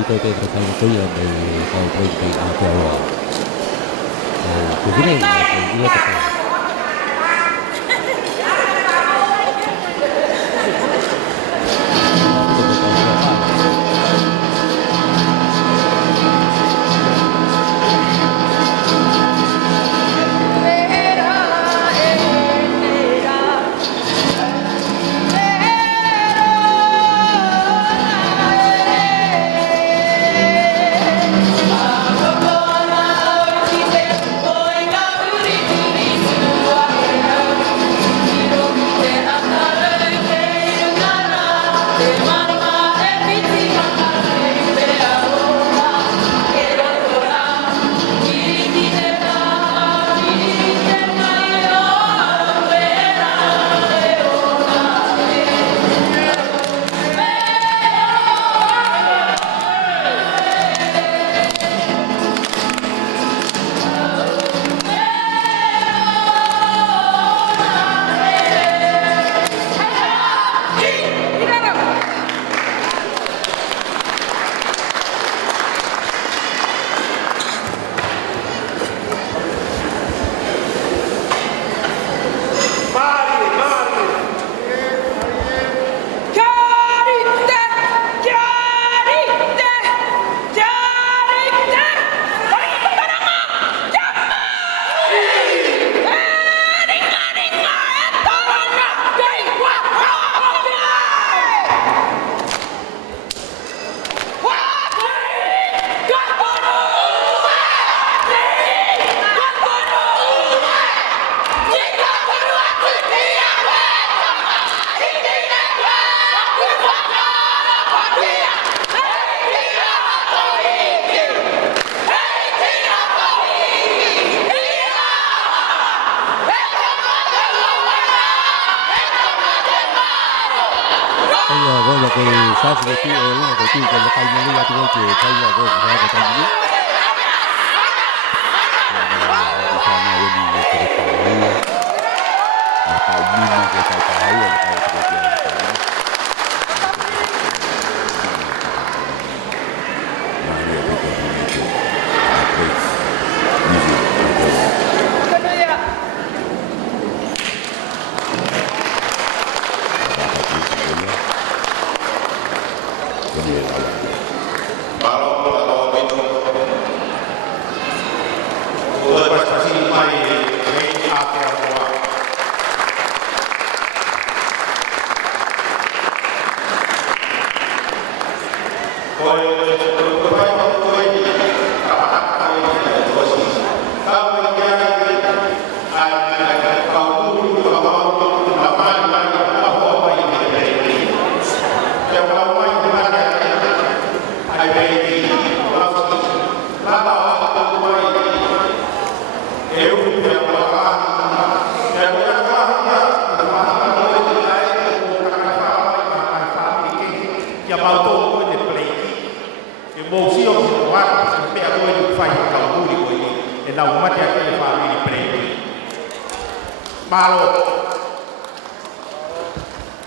cái giờ thì tôi thì Aotearoa cái này là cái gì đó Saya seperti orang itu kalau kaya ni aku tu kaya aku saya kata ni. Sama ini kita tahu. Maka ini kita tahu kalau kita Malo.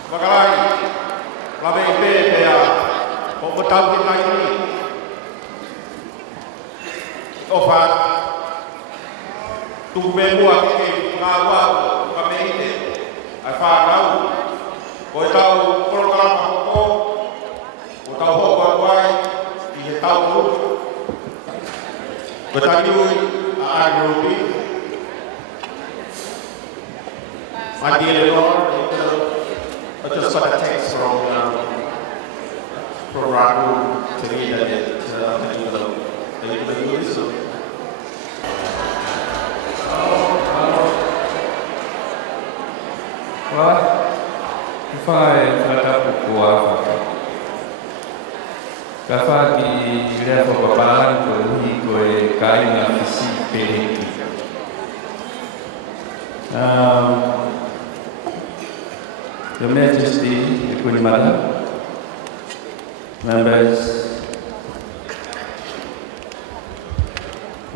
Makalai. Labe ipe pea. Pokotau kita ini. Ofat. Tume mua ke ngawa kami ini. Afa tau. Koi tau program ko. Ko tau ho wai i tau. Ko tau agrupi. Mandi Lord, just got a text from Raghu to me that they could do this. Well, if I Kafa di level babalan ko hi kain na fisi peleki. Your Majesty, the Queen Mother, members,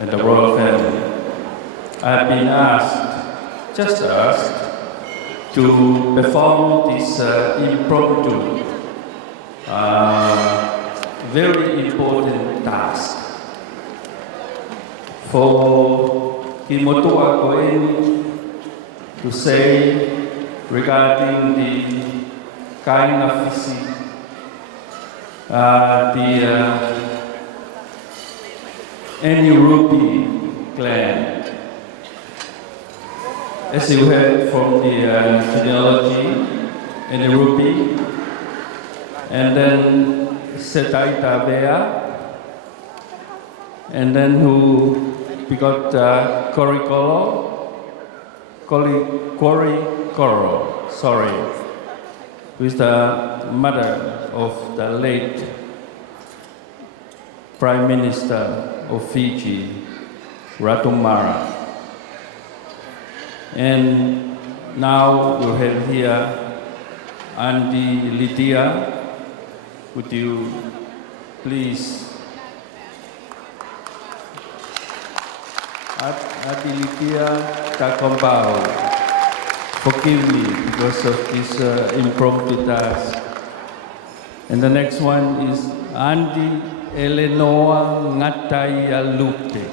and the royal family, I've been just asked, to perform this impromptu, very important task for Kimotua Koen to say regarding the kind of physique, the Enirupi clan. As you heard from the genealogy, Enirupi, and then Setaita Bea, and then we got Korikoro, sorry, who is the mother of the late Prime Minister of Fiji, Ratumara. And now you have here Auntie Lydia. Would you please, Auntie Lydia Takombao, forgive me because of this impromptu task. And the next one is Auntie Eleanor Ngatayalupe.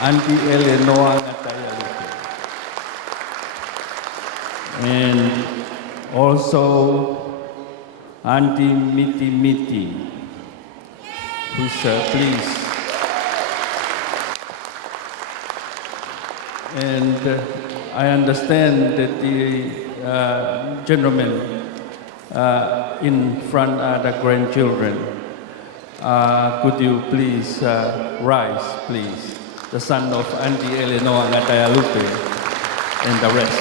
Auntie Eleanor Ngatayalupe. And also Auntie Miti, who's please. And I understand that the gentlemen in front are the grandchildren. Could you please rise, please? The son of Auntie Eleanor Ngatayalupe and the rest.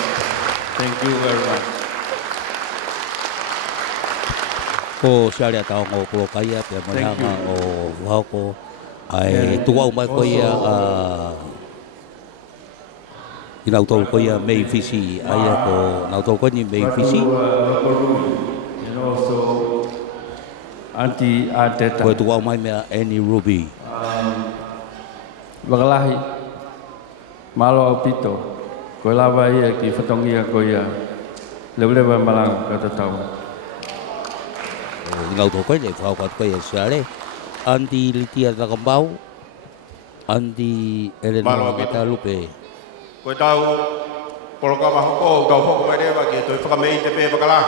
Thank you very much. Ko siaria tau ngō kuro kaia pia mananga o wahoko ai tuwa umai koia i nau tau koia mei fisi aia ko nau tau koia mei fisi and also Auntie Adeta ko tuwa umai mea Annie Ruby Wakalahi malo au pito ko lava ia ki whatongia koia leulewa malang kata tau ngau tō koe nei whaukat koe e siare. Auntie Lydia Takambau, Auntie Eleanor Ngatayalupe. Koe tau, poloka mahoko, tau hoko mai rewa ki toi whakamei te pē wakala.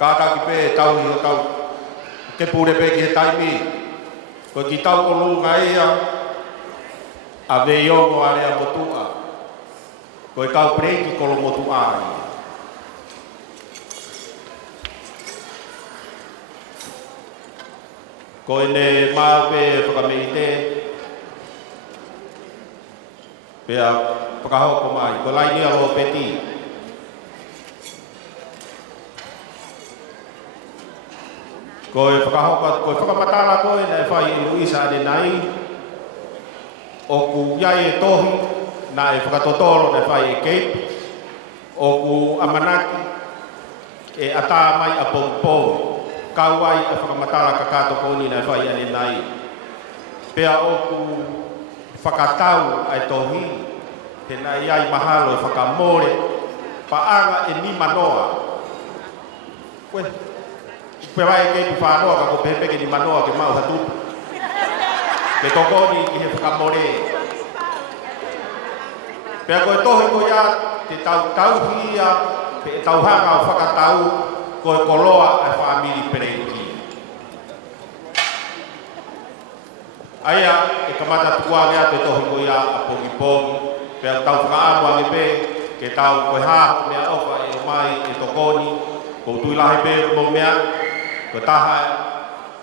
Kāta ki pē, tau hi o tau. Ke pūre pē ki he taimi. Koe ki tau o lunga ia, a veiongo a rea motua. Koe tau preiki kolo motua ia. Ko ne mape whakamei te pea whakahoko mai, ko lai ni alo peti. Ko whakahoko, ko whakamatala koe nei whai i Luisa ane nai, o ku iai e tohi, na e whakatotoro nei whai e Cape, o ku amanaki, e ata mai a Pompo. Kawai e whakamatala ka kato koni nei whai ane nai. Pea o ku whakatau ai tohi, he nā iai mahalo e whakamore, paanga e ni manoa. Koe, pe vai ke ni whanoa ka ko pepe ke ni manoa ke mau hatu. Ke tokoni ki he whakamore. Pea koe tohe ko ia te tau hia, pe tau hanga o whakatau, koe koloa ai whaamiri pereki. Aia, e kamata tukua ngea te tohe ko ia a pogi pogi, pea tau whakaamu ange pe, ke tau koe haho mea ofa e o mai e tokoni, ko tui lahi pe mo mea, ko taha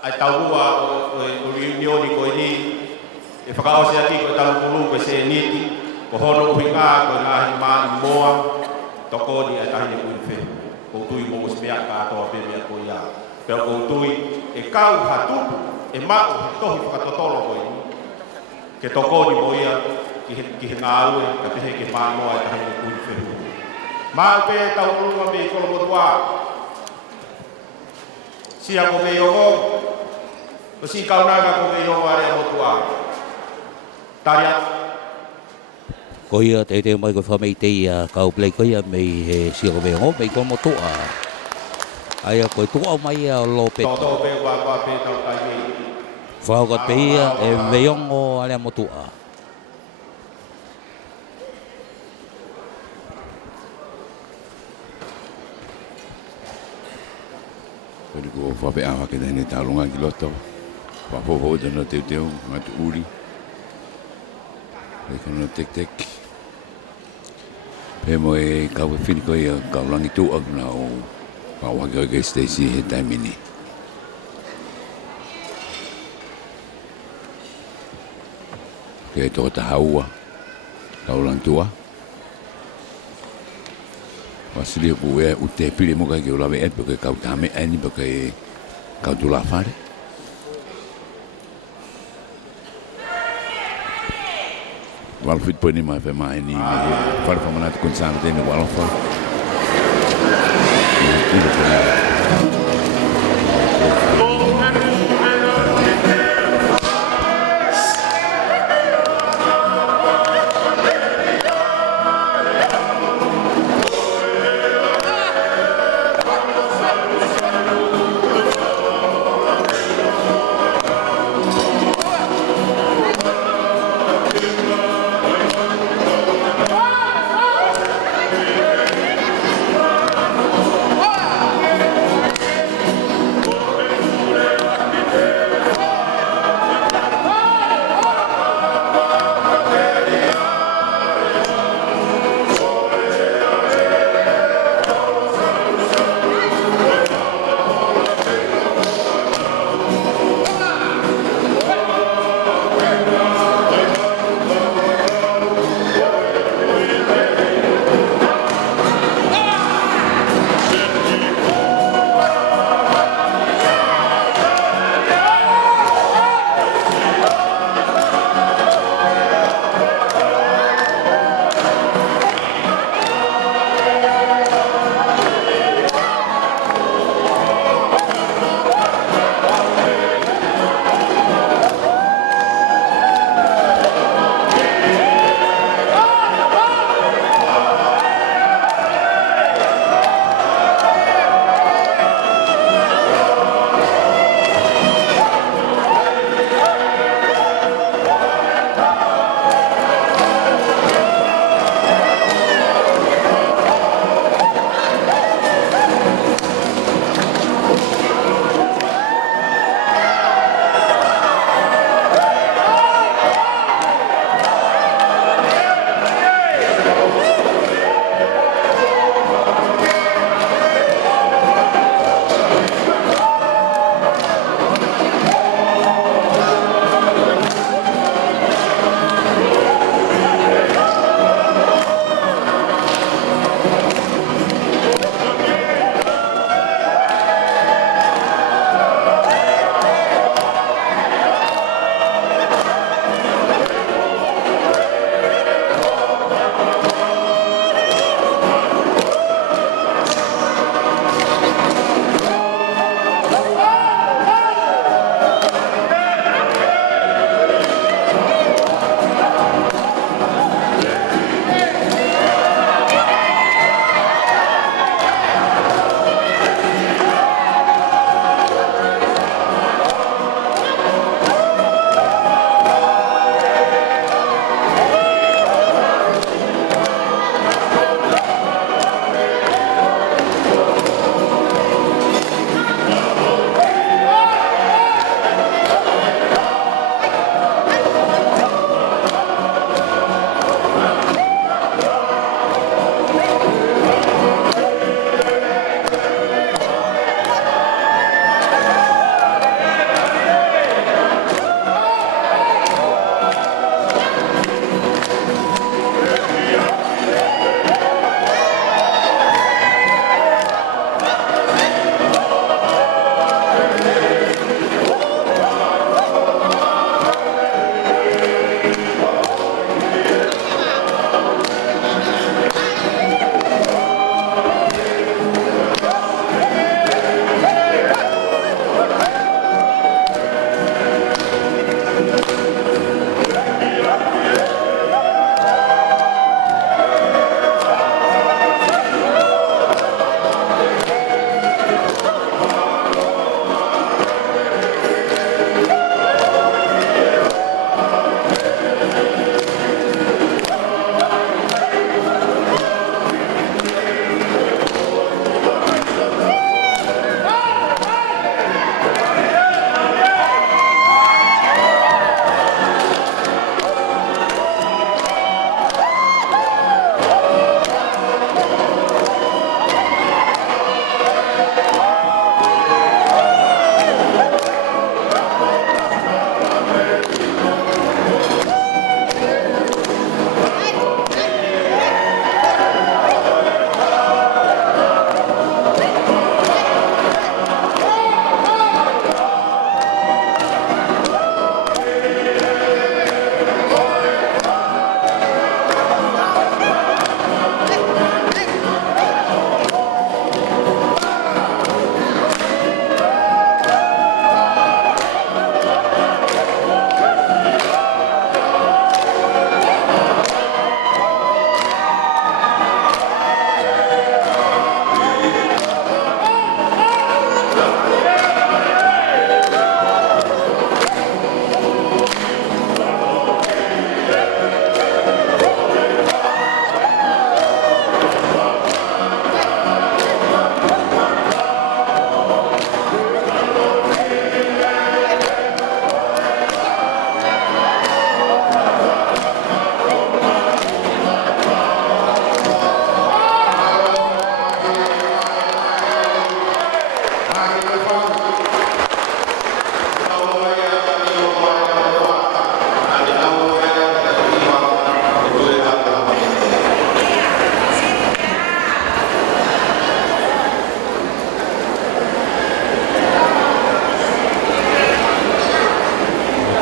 ai tau mua o reunioni ko ni, e whakaose ati ko tau pulu ko se niti, ko hono uhi ngā ko ngahi maani moa, tokoni ai tahine kuin whe, ko tui mo mea katoa pe mea ko ia. Pea ko tui e kau hatupu, e mao he tohi whakatotolo ko ni, ke tokoni mo ia, ki he ngā ue, ka tehe ke mānoa ai tahine kuin whe. Mao pe tau urunga me i kolomotua, sia ko me yongo, o si kaunaga ko me yongo are motua. Taria. Ko ia te mai ko whamei te ia kau play ko ia mei he sia ko me yongo mei kolomotua. Aia koe tua mai a lope. Toto pe wa pe tau tai me. Whao ka te ia e me yongo are motua. Kori ko whape awa ke tēne tālunga ki loto. Whapoho tēnā teo ngatu uri. E kono tek. Pe mo e kau e whini koe a kau langi tū agna o whawake o ke Stacey he taimini. Ke tō ta haua. Kau langi tūa. Wasili ku e u te pili mo ka ke ulawe e porque kau tame ani porque kau tu la fare. Wal fit poni mai pe mai ni fare fa manat con sangue ne wal fa.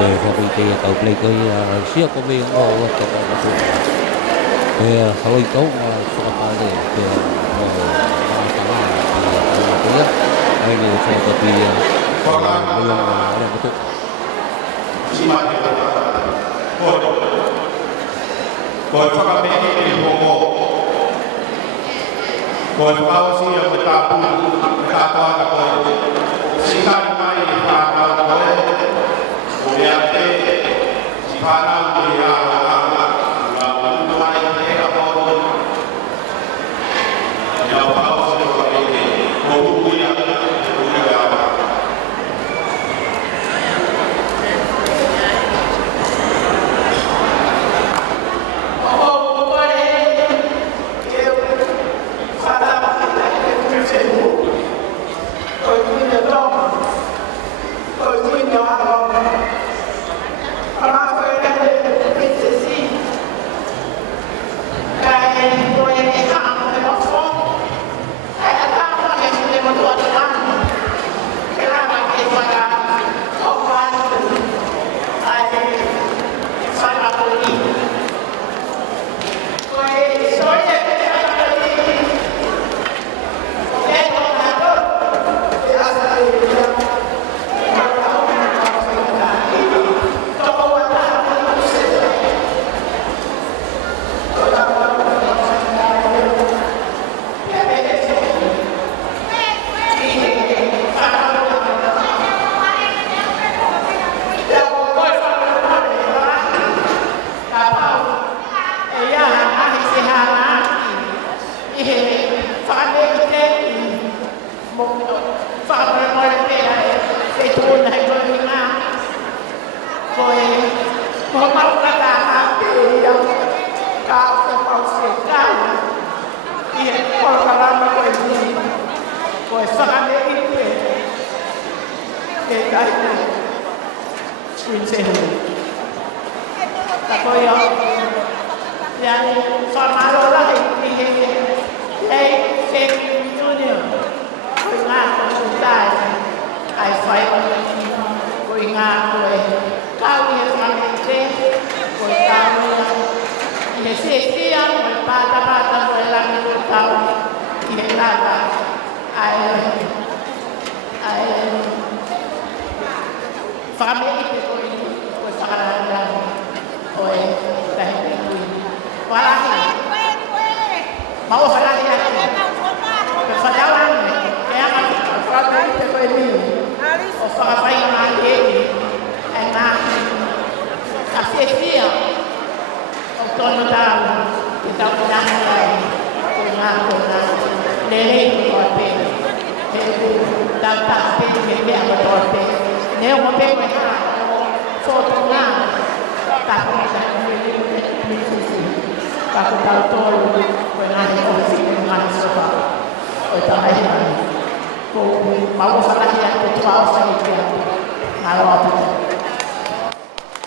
ke hoki te tau play ko sia ko me o to ko ke haloi tau whakapale ke o tanga ke ai ni whakapati leong ale motu ko whakamehi te hongo ko whakausi a Tongatapu tātoanga koe sikari mai e whātau koe o mea te si whānau te āra la whanau mai te eka pōro ia whakausi a whakamehi ko uia āra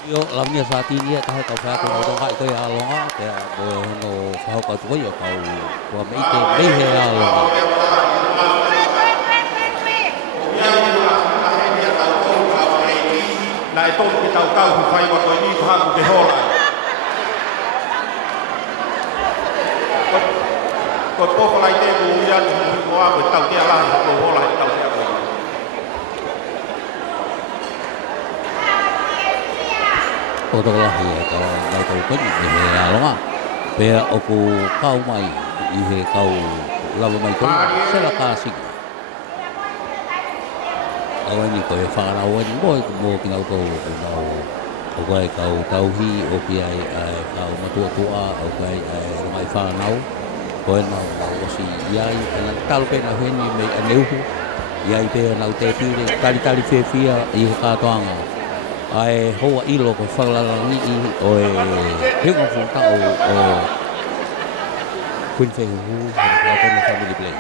Yo lamnya saat ini ya tahu kau saya kau tahu kau itu ya longa ya no kau kau tu ya kau kau meite mehe ya longa. Nah itu kita tahu fai waktu ini faham ke hola. Kau kau lai te bulan kau apa tahu dia lah kau hola tahu dia. Kau tahu lah ya kalau kau tahu kan ini ya longa. Pea aku kau mai ihe kau lalu mai tu saya kasih. Awan ni kau faham awan boy kau kena kau Okai kau tauhi o piai kau matua tua okai mai whanau koe nau o si iai ana talo pena heni me aneuhu iai pea nau te pire tali whewhia i kātoanga ai hoa ilo ko whalalangi i o e hinga whuntao o Queen Whehuhu hana kātona family play.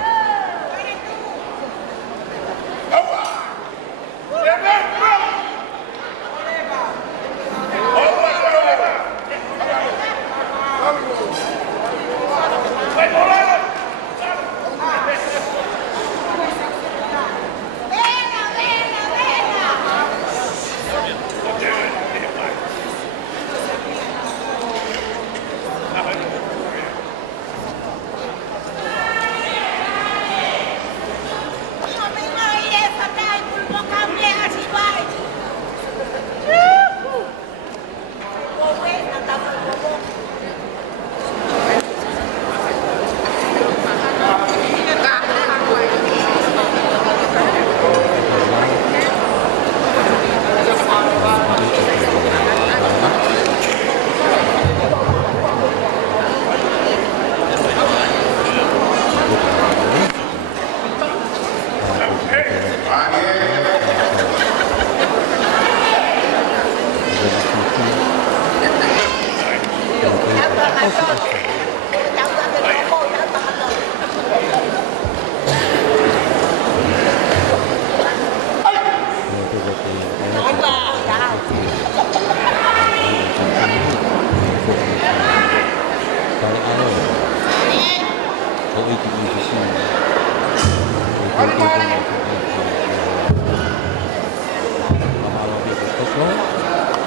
ki ni si.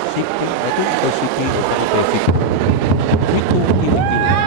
Sipi, itu kita sipi, kita sipi. Itu kira-kira.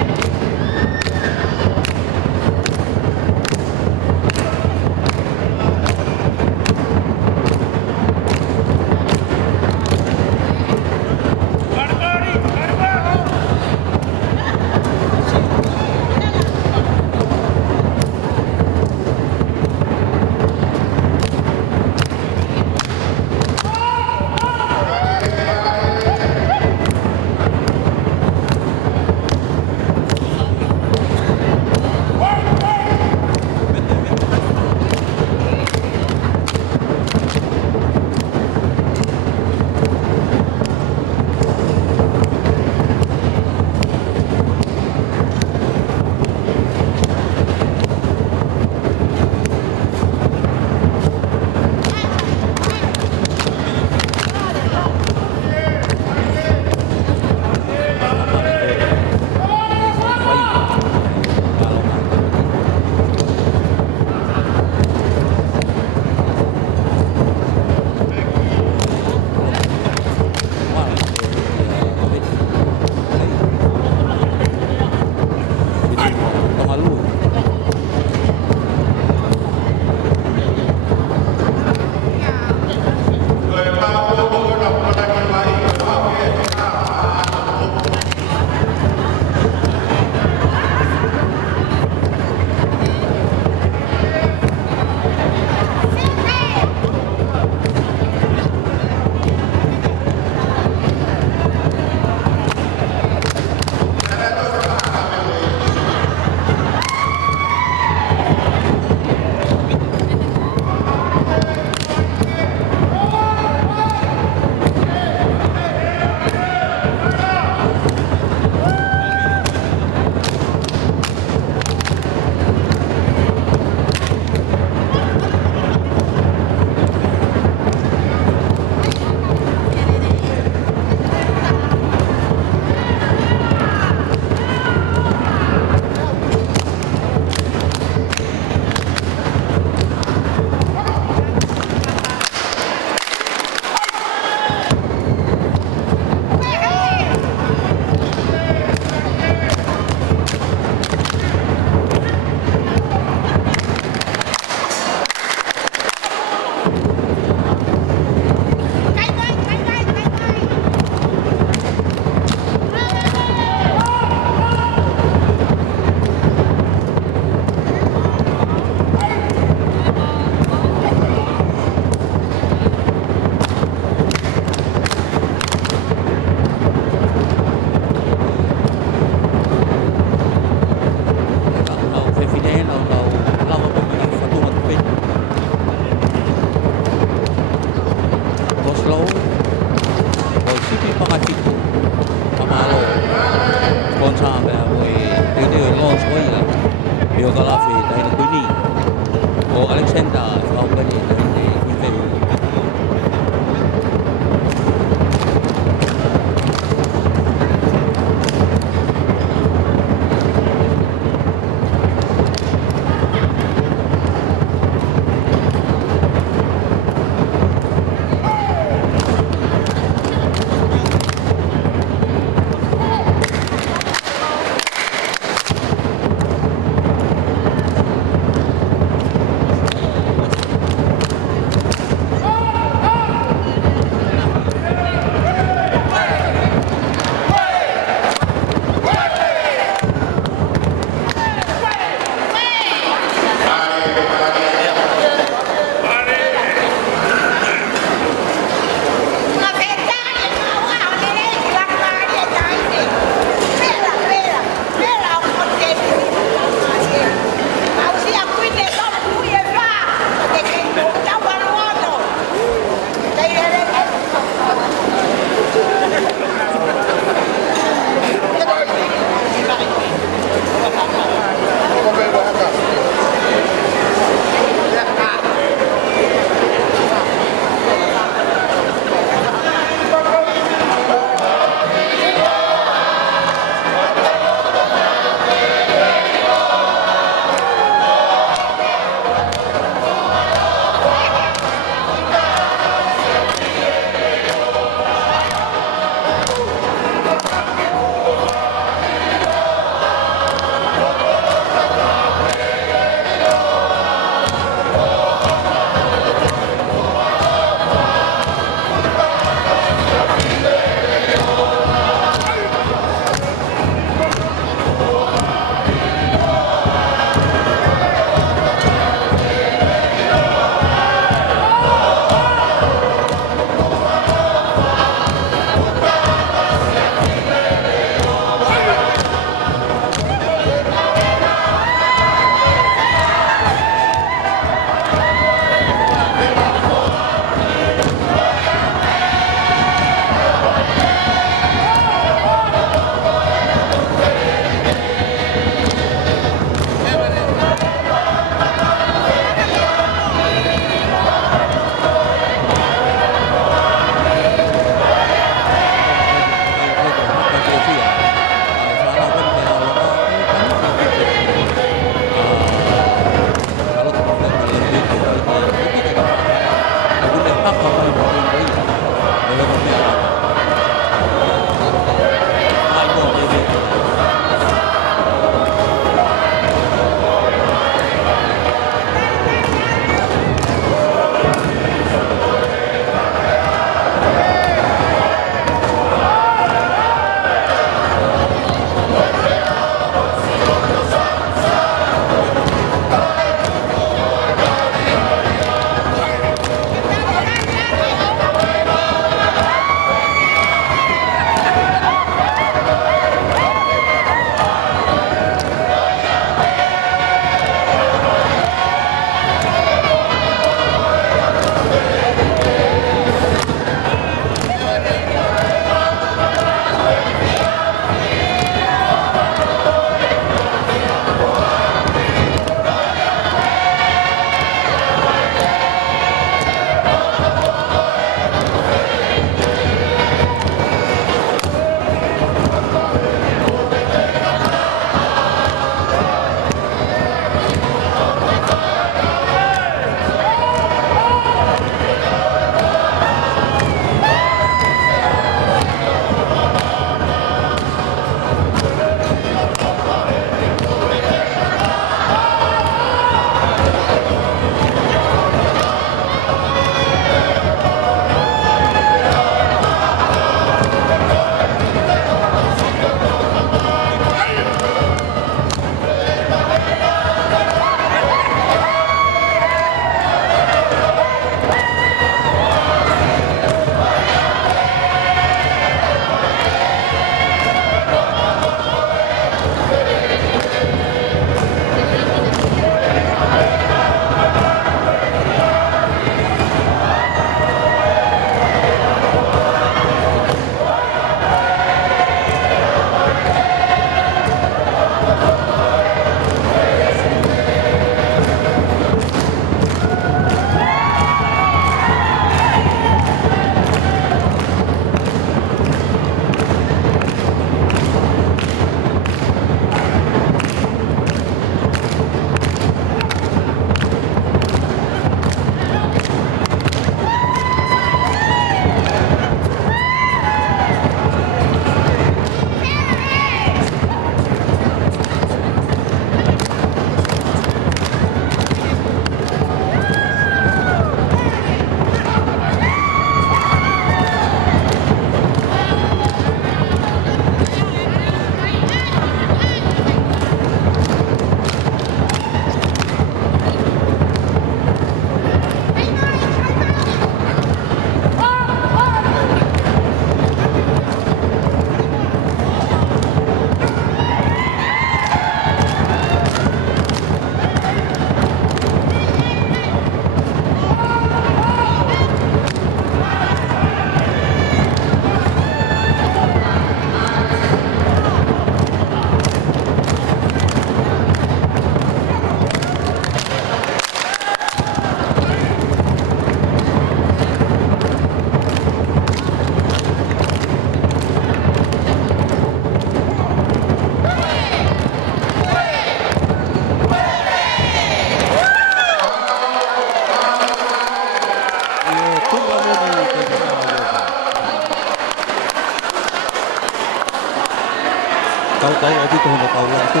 kau obi tu hendak kau lah tu.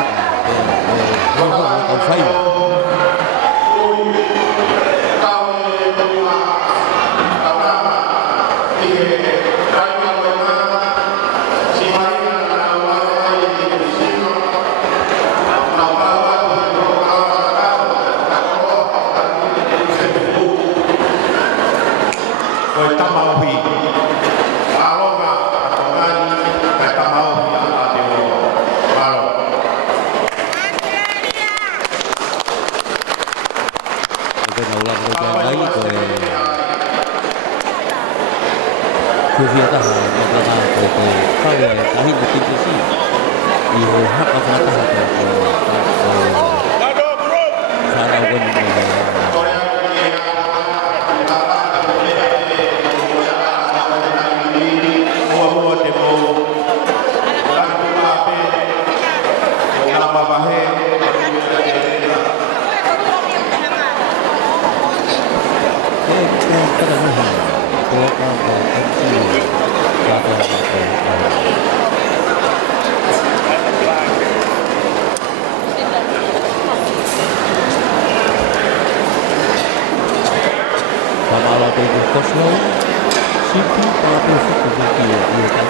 Kau fai. Kuvia tahu bagaimana kau tahu betul sih. Ia hak apa tahu cara pun Paula itu koslo, siapa Paula itu seperti dia kan?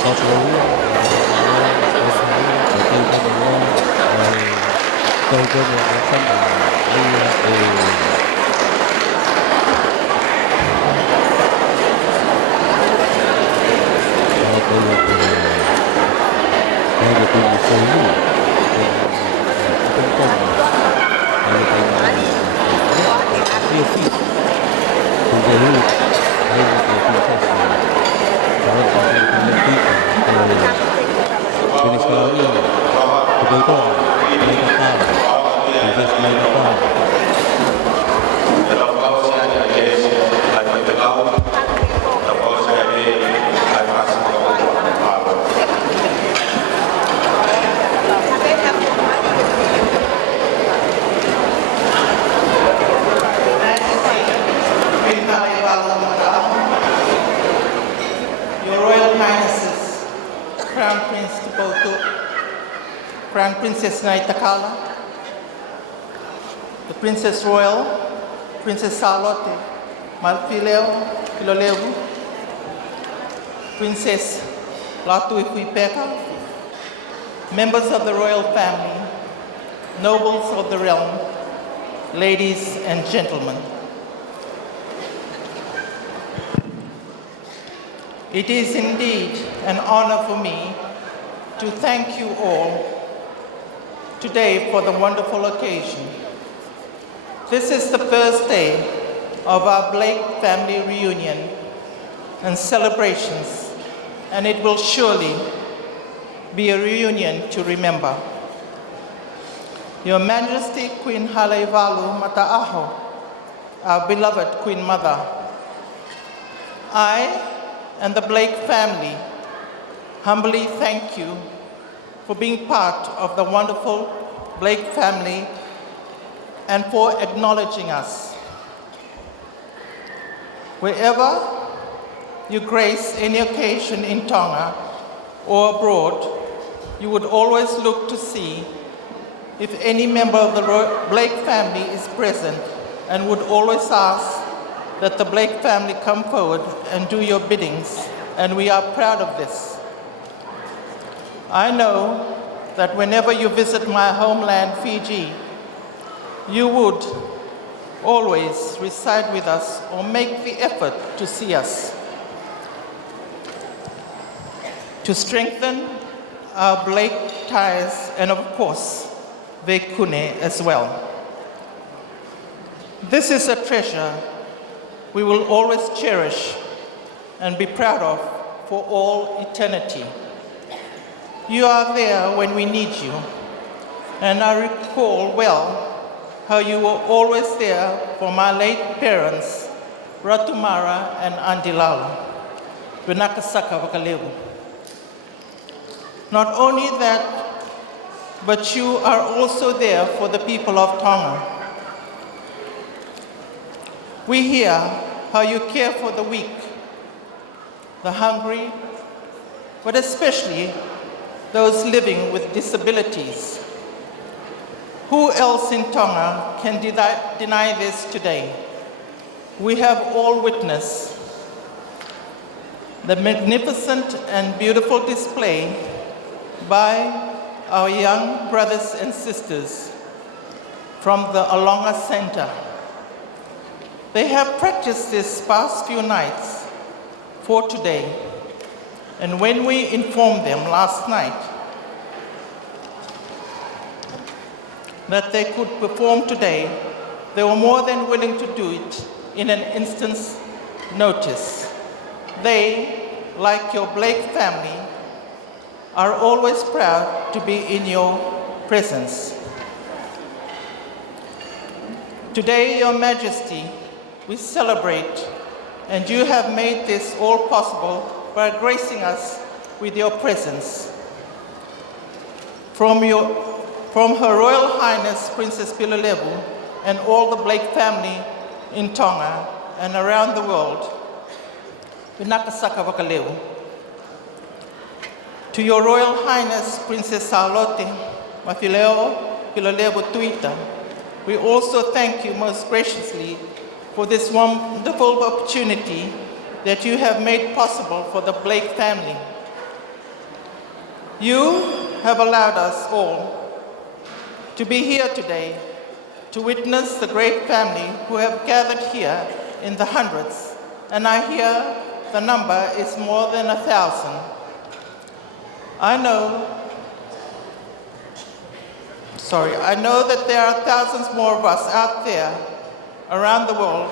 Koslo, Crown Princess Naitakala, the Princess Royal, Princess Salote, Malfileo, Filolevu, Princess Latu, members of the royal family, nobles of the realm, ladies and gentlemen. It is indeed an honor for me to thank you all today for the wonderful occasion. This is the first day of our Blake family reunion and celebrations, and it will surely be a reunion to remember. Your Majesty Queen Halaevalu Mata'aho, our beloved Queen Mother, I and the Blake family humbly thank you for being part of the wonderful Blake family and for acknowledging us. Wherever you grace any occasion in Tonga or abroad, you would always look to see if any member of the Blake family is present and would always ask that the Blake family come forward and do your biddings, and we are proud of this. I know that whenever you visit my homeland, Fiji, you would always reside with us or make the effort to see us. To strengthen our Blake ties and, of course, Vekune as well. This is a treasure we will always cherish and be proud of for all eternity. You are there when we need you, and I recall well how you were always there for my late parents, Ratumara and Andilala, Runakasaka Wakalevu. Not only that, but you are also there for the people of Tonga. We hear how you care for the weak the hungry, but especially those living with disabilities. Who else in Tonga can deny this today? We have all witnessed the magnificent and beautiful display by our young brothers and sisters from the Alonga Center. They have practiced this past few nights for today. And when we informed them last night that they could perform today, they were more than willing to do it in an instant's notice. They, like your Blake family, are always proud to be in your presence. Today, Your Majesty, we celebrate, and you have made this all possible by gracing us with your presence. From Her Royal Highness Princess Halaevalu and all the Blake family in Tonga and around the world, to Your Royal Highness Princess Salote, Mafileo Halaevalu Tuita, we also thank you most graciously for this wonderful opportunity that you have made possible for the Blake family. You have allowed us all to be here today to witness the great family who have gathered here in the hundreds, and I hear the number is more than 1,000. I know that there are thousands more of us out there around the world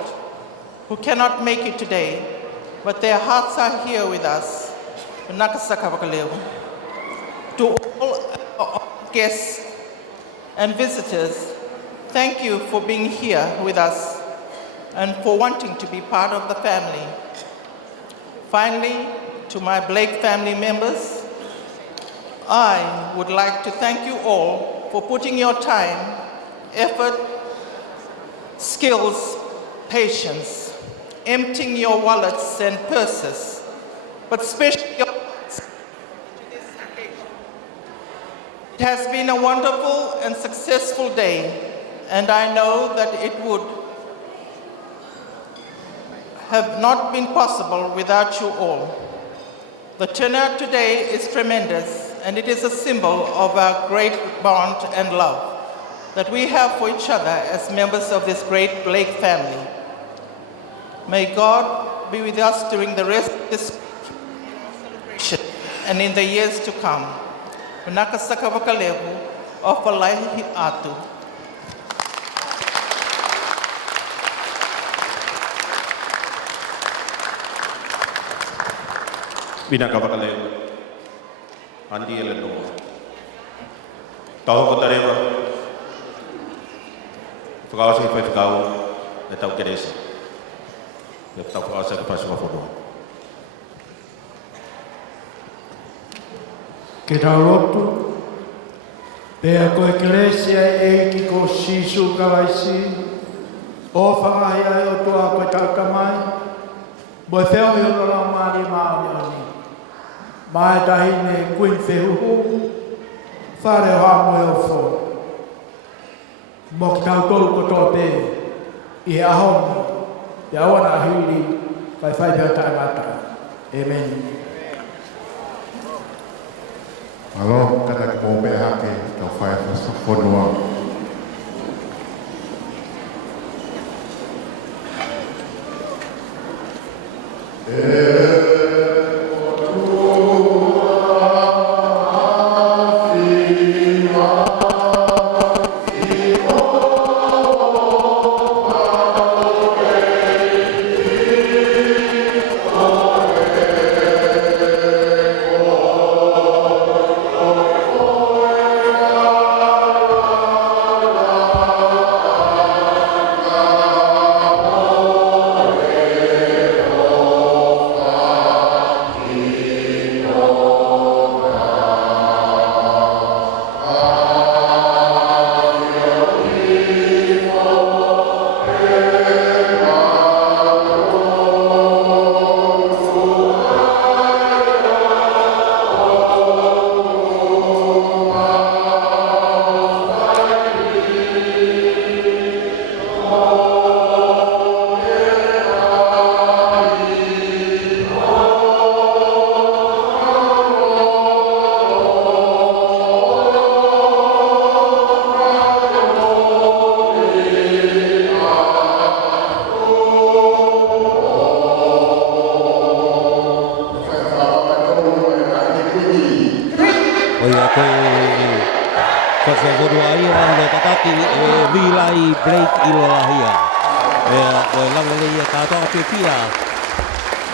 who cannot make it today, but their hearts are here with us. To all our guests and visitors, thank you for being here with us and for wanting to be part of the family. Finally, to my Blake family members, I would like to thank you all for putting your time, effort, skills, patience, emptying your wallets and purses, but especially your hearts to this occasion. It has been a wonderful and successful day, and I know that it would have not been possible without you all. The turnout today is tremendous, and it is a symbol of our great bond and love that we have for each other as members of this great Blake family. May God be with us during the rest of this celebration and in the years to come. Nakasakavakalevu of Latu. Binakavakalevu. Andi Eleno. Tau Kotareva. Fagawasi Fagao, the Tau Kedesi. The Tau Asa Pasua Fodo. Ke taurotu, pea ko eklesia e ki ko sisu kawaisi, o whangahi ai o toa koe tautamai, mo e wheo i ono la maari maari ani. Mai tahine kuin whehuhu, whare hoa moe o who. Mo ki tau tolu ko tō te, i he ahoni, i awana ahiri, kai whai pēo tae mata. Amen. Alo, kada ki mō pēr hake, tau whai whanua. se fodua ia le tatati vilai break ilo lahia. O langa ia katoa pia.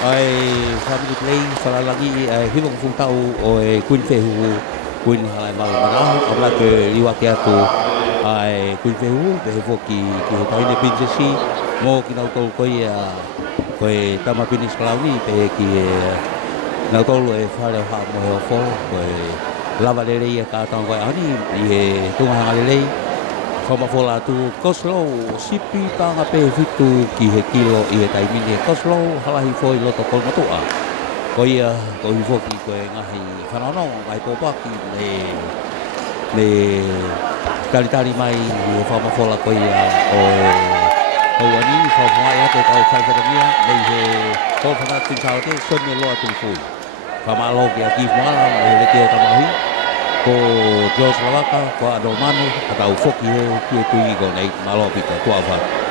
Ai family play falalagi hibong funtau o kuin fehu kuin Halaevalu mana abla ke liwake atu ai kuin fehu be foki ki taine princesi mo ki nau tol ko ia ko tama pinis klauni pe ki nau tol e fale ha mo ho fo ko lava le ia ka tong ko ani i tunga ngale Fama fola tu koslo sipi tanga pe fitu ki he kilo i he taimini koslo halahi foi loto kol matua. Ko ia ko i foki ko ngahi whanono mai popaki le tari mai i fama fola ko ia o ani fama ia te kau whaifaramia nei he kol whanatun Salote sonne loa tulfui. Fama alo ki a ki mwala mo he leke o tamahi. Ko Jos Lavaka, ko Adomanu, atau foki he tui ko nei malo pita tua fa.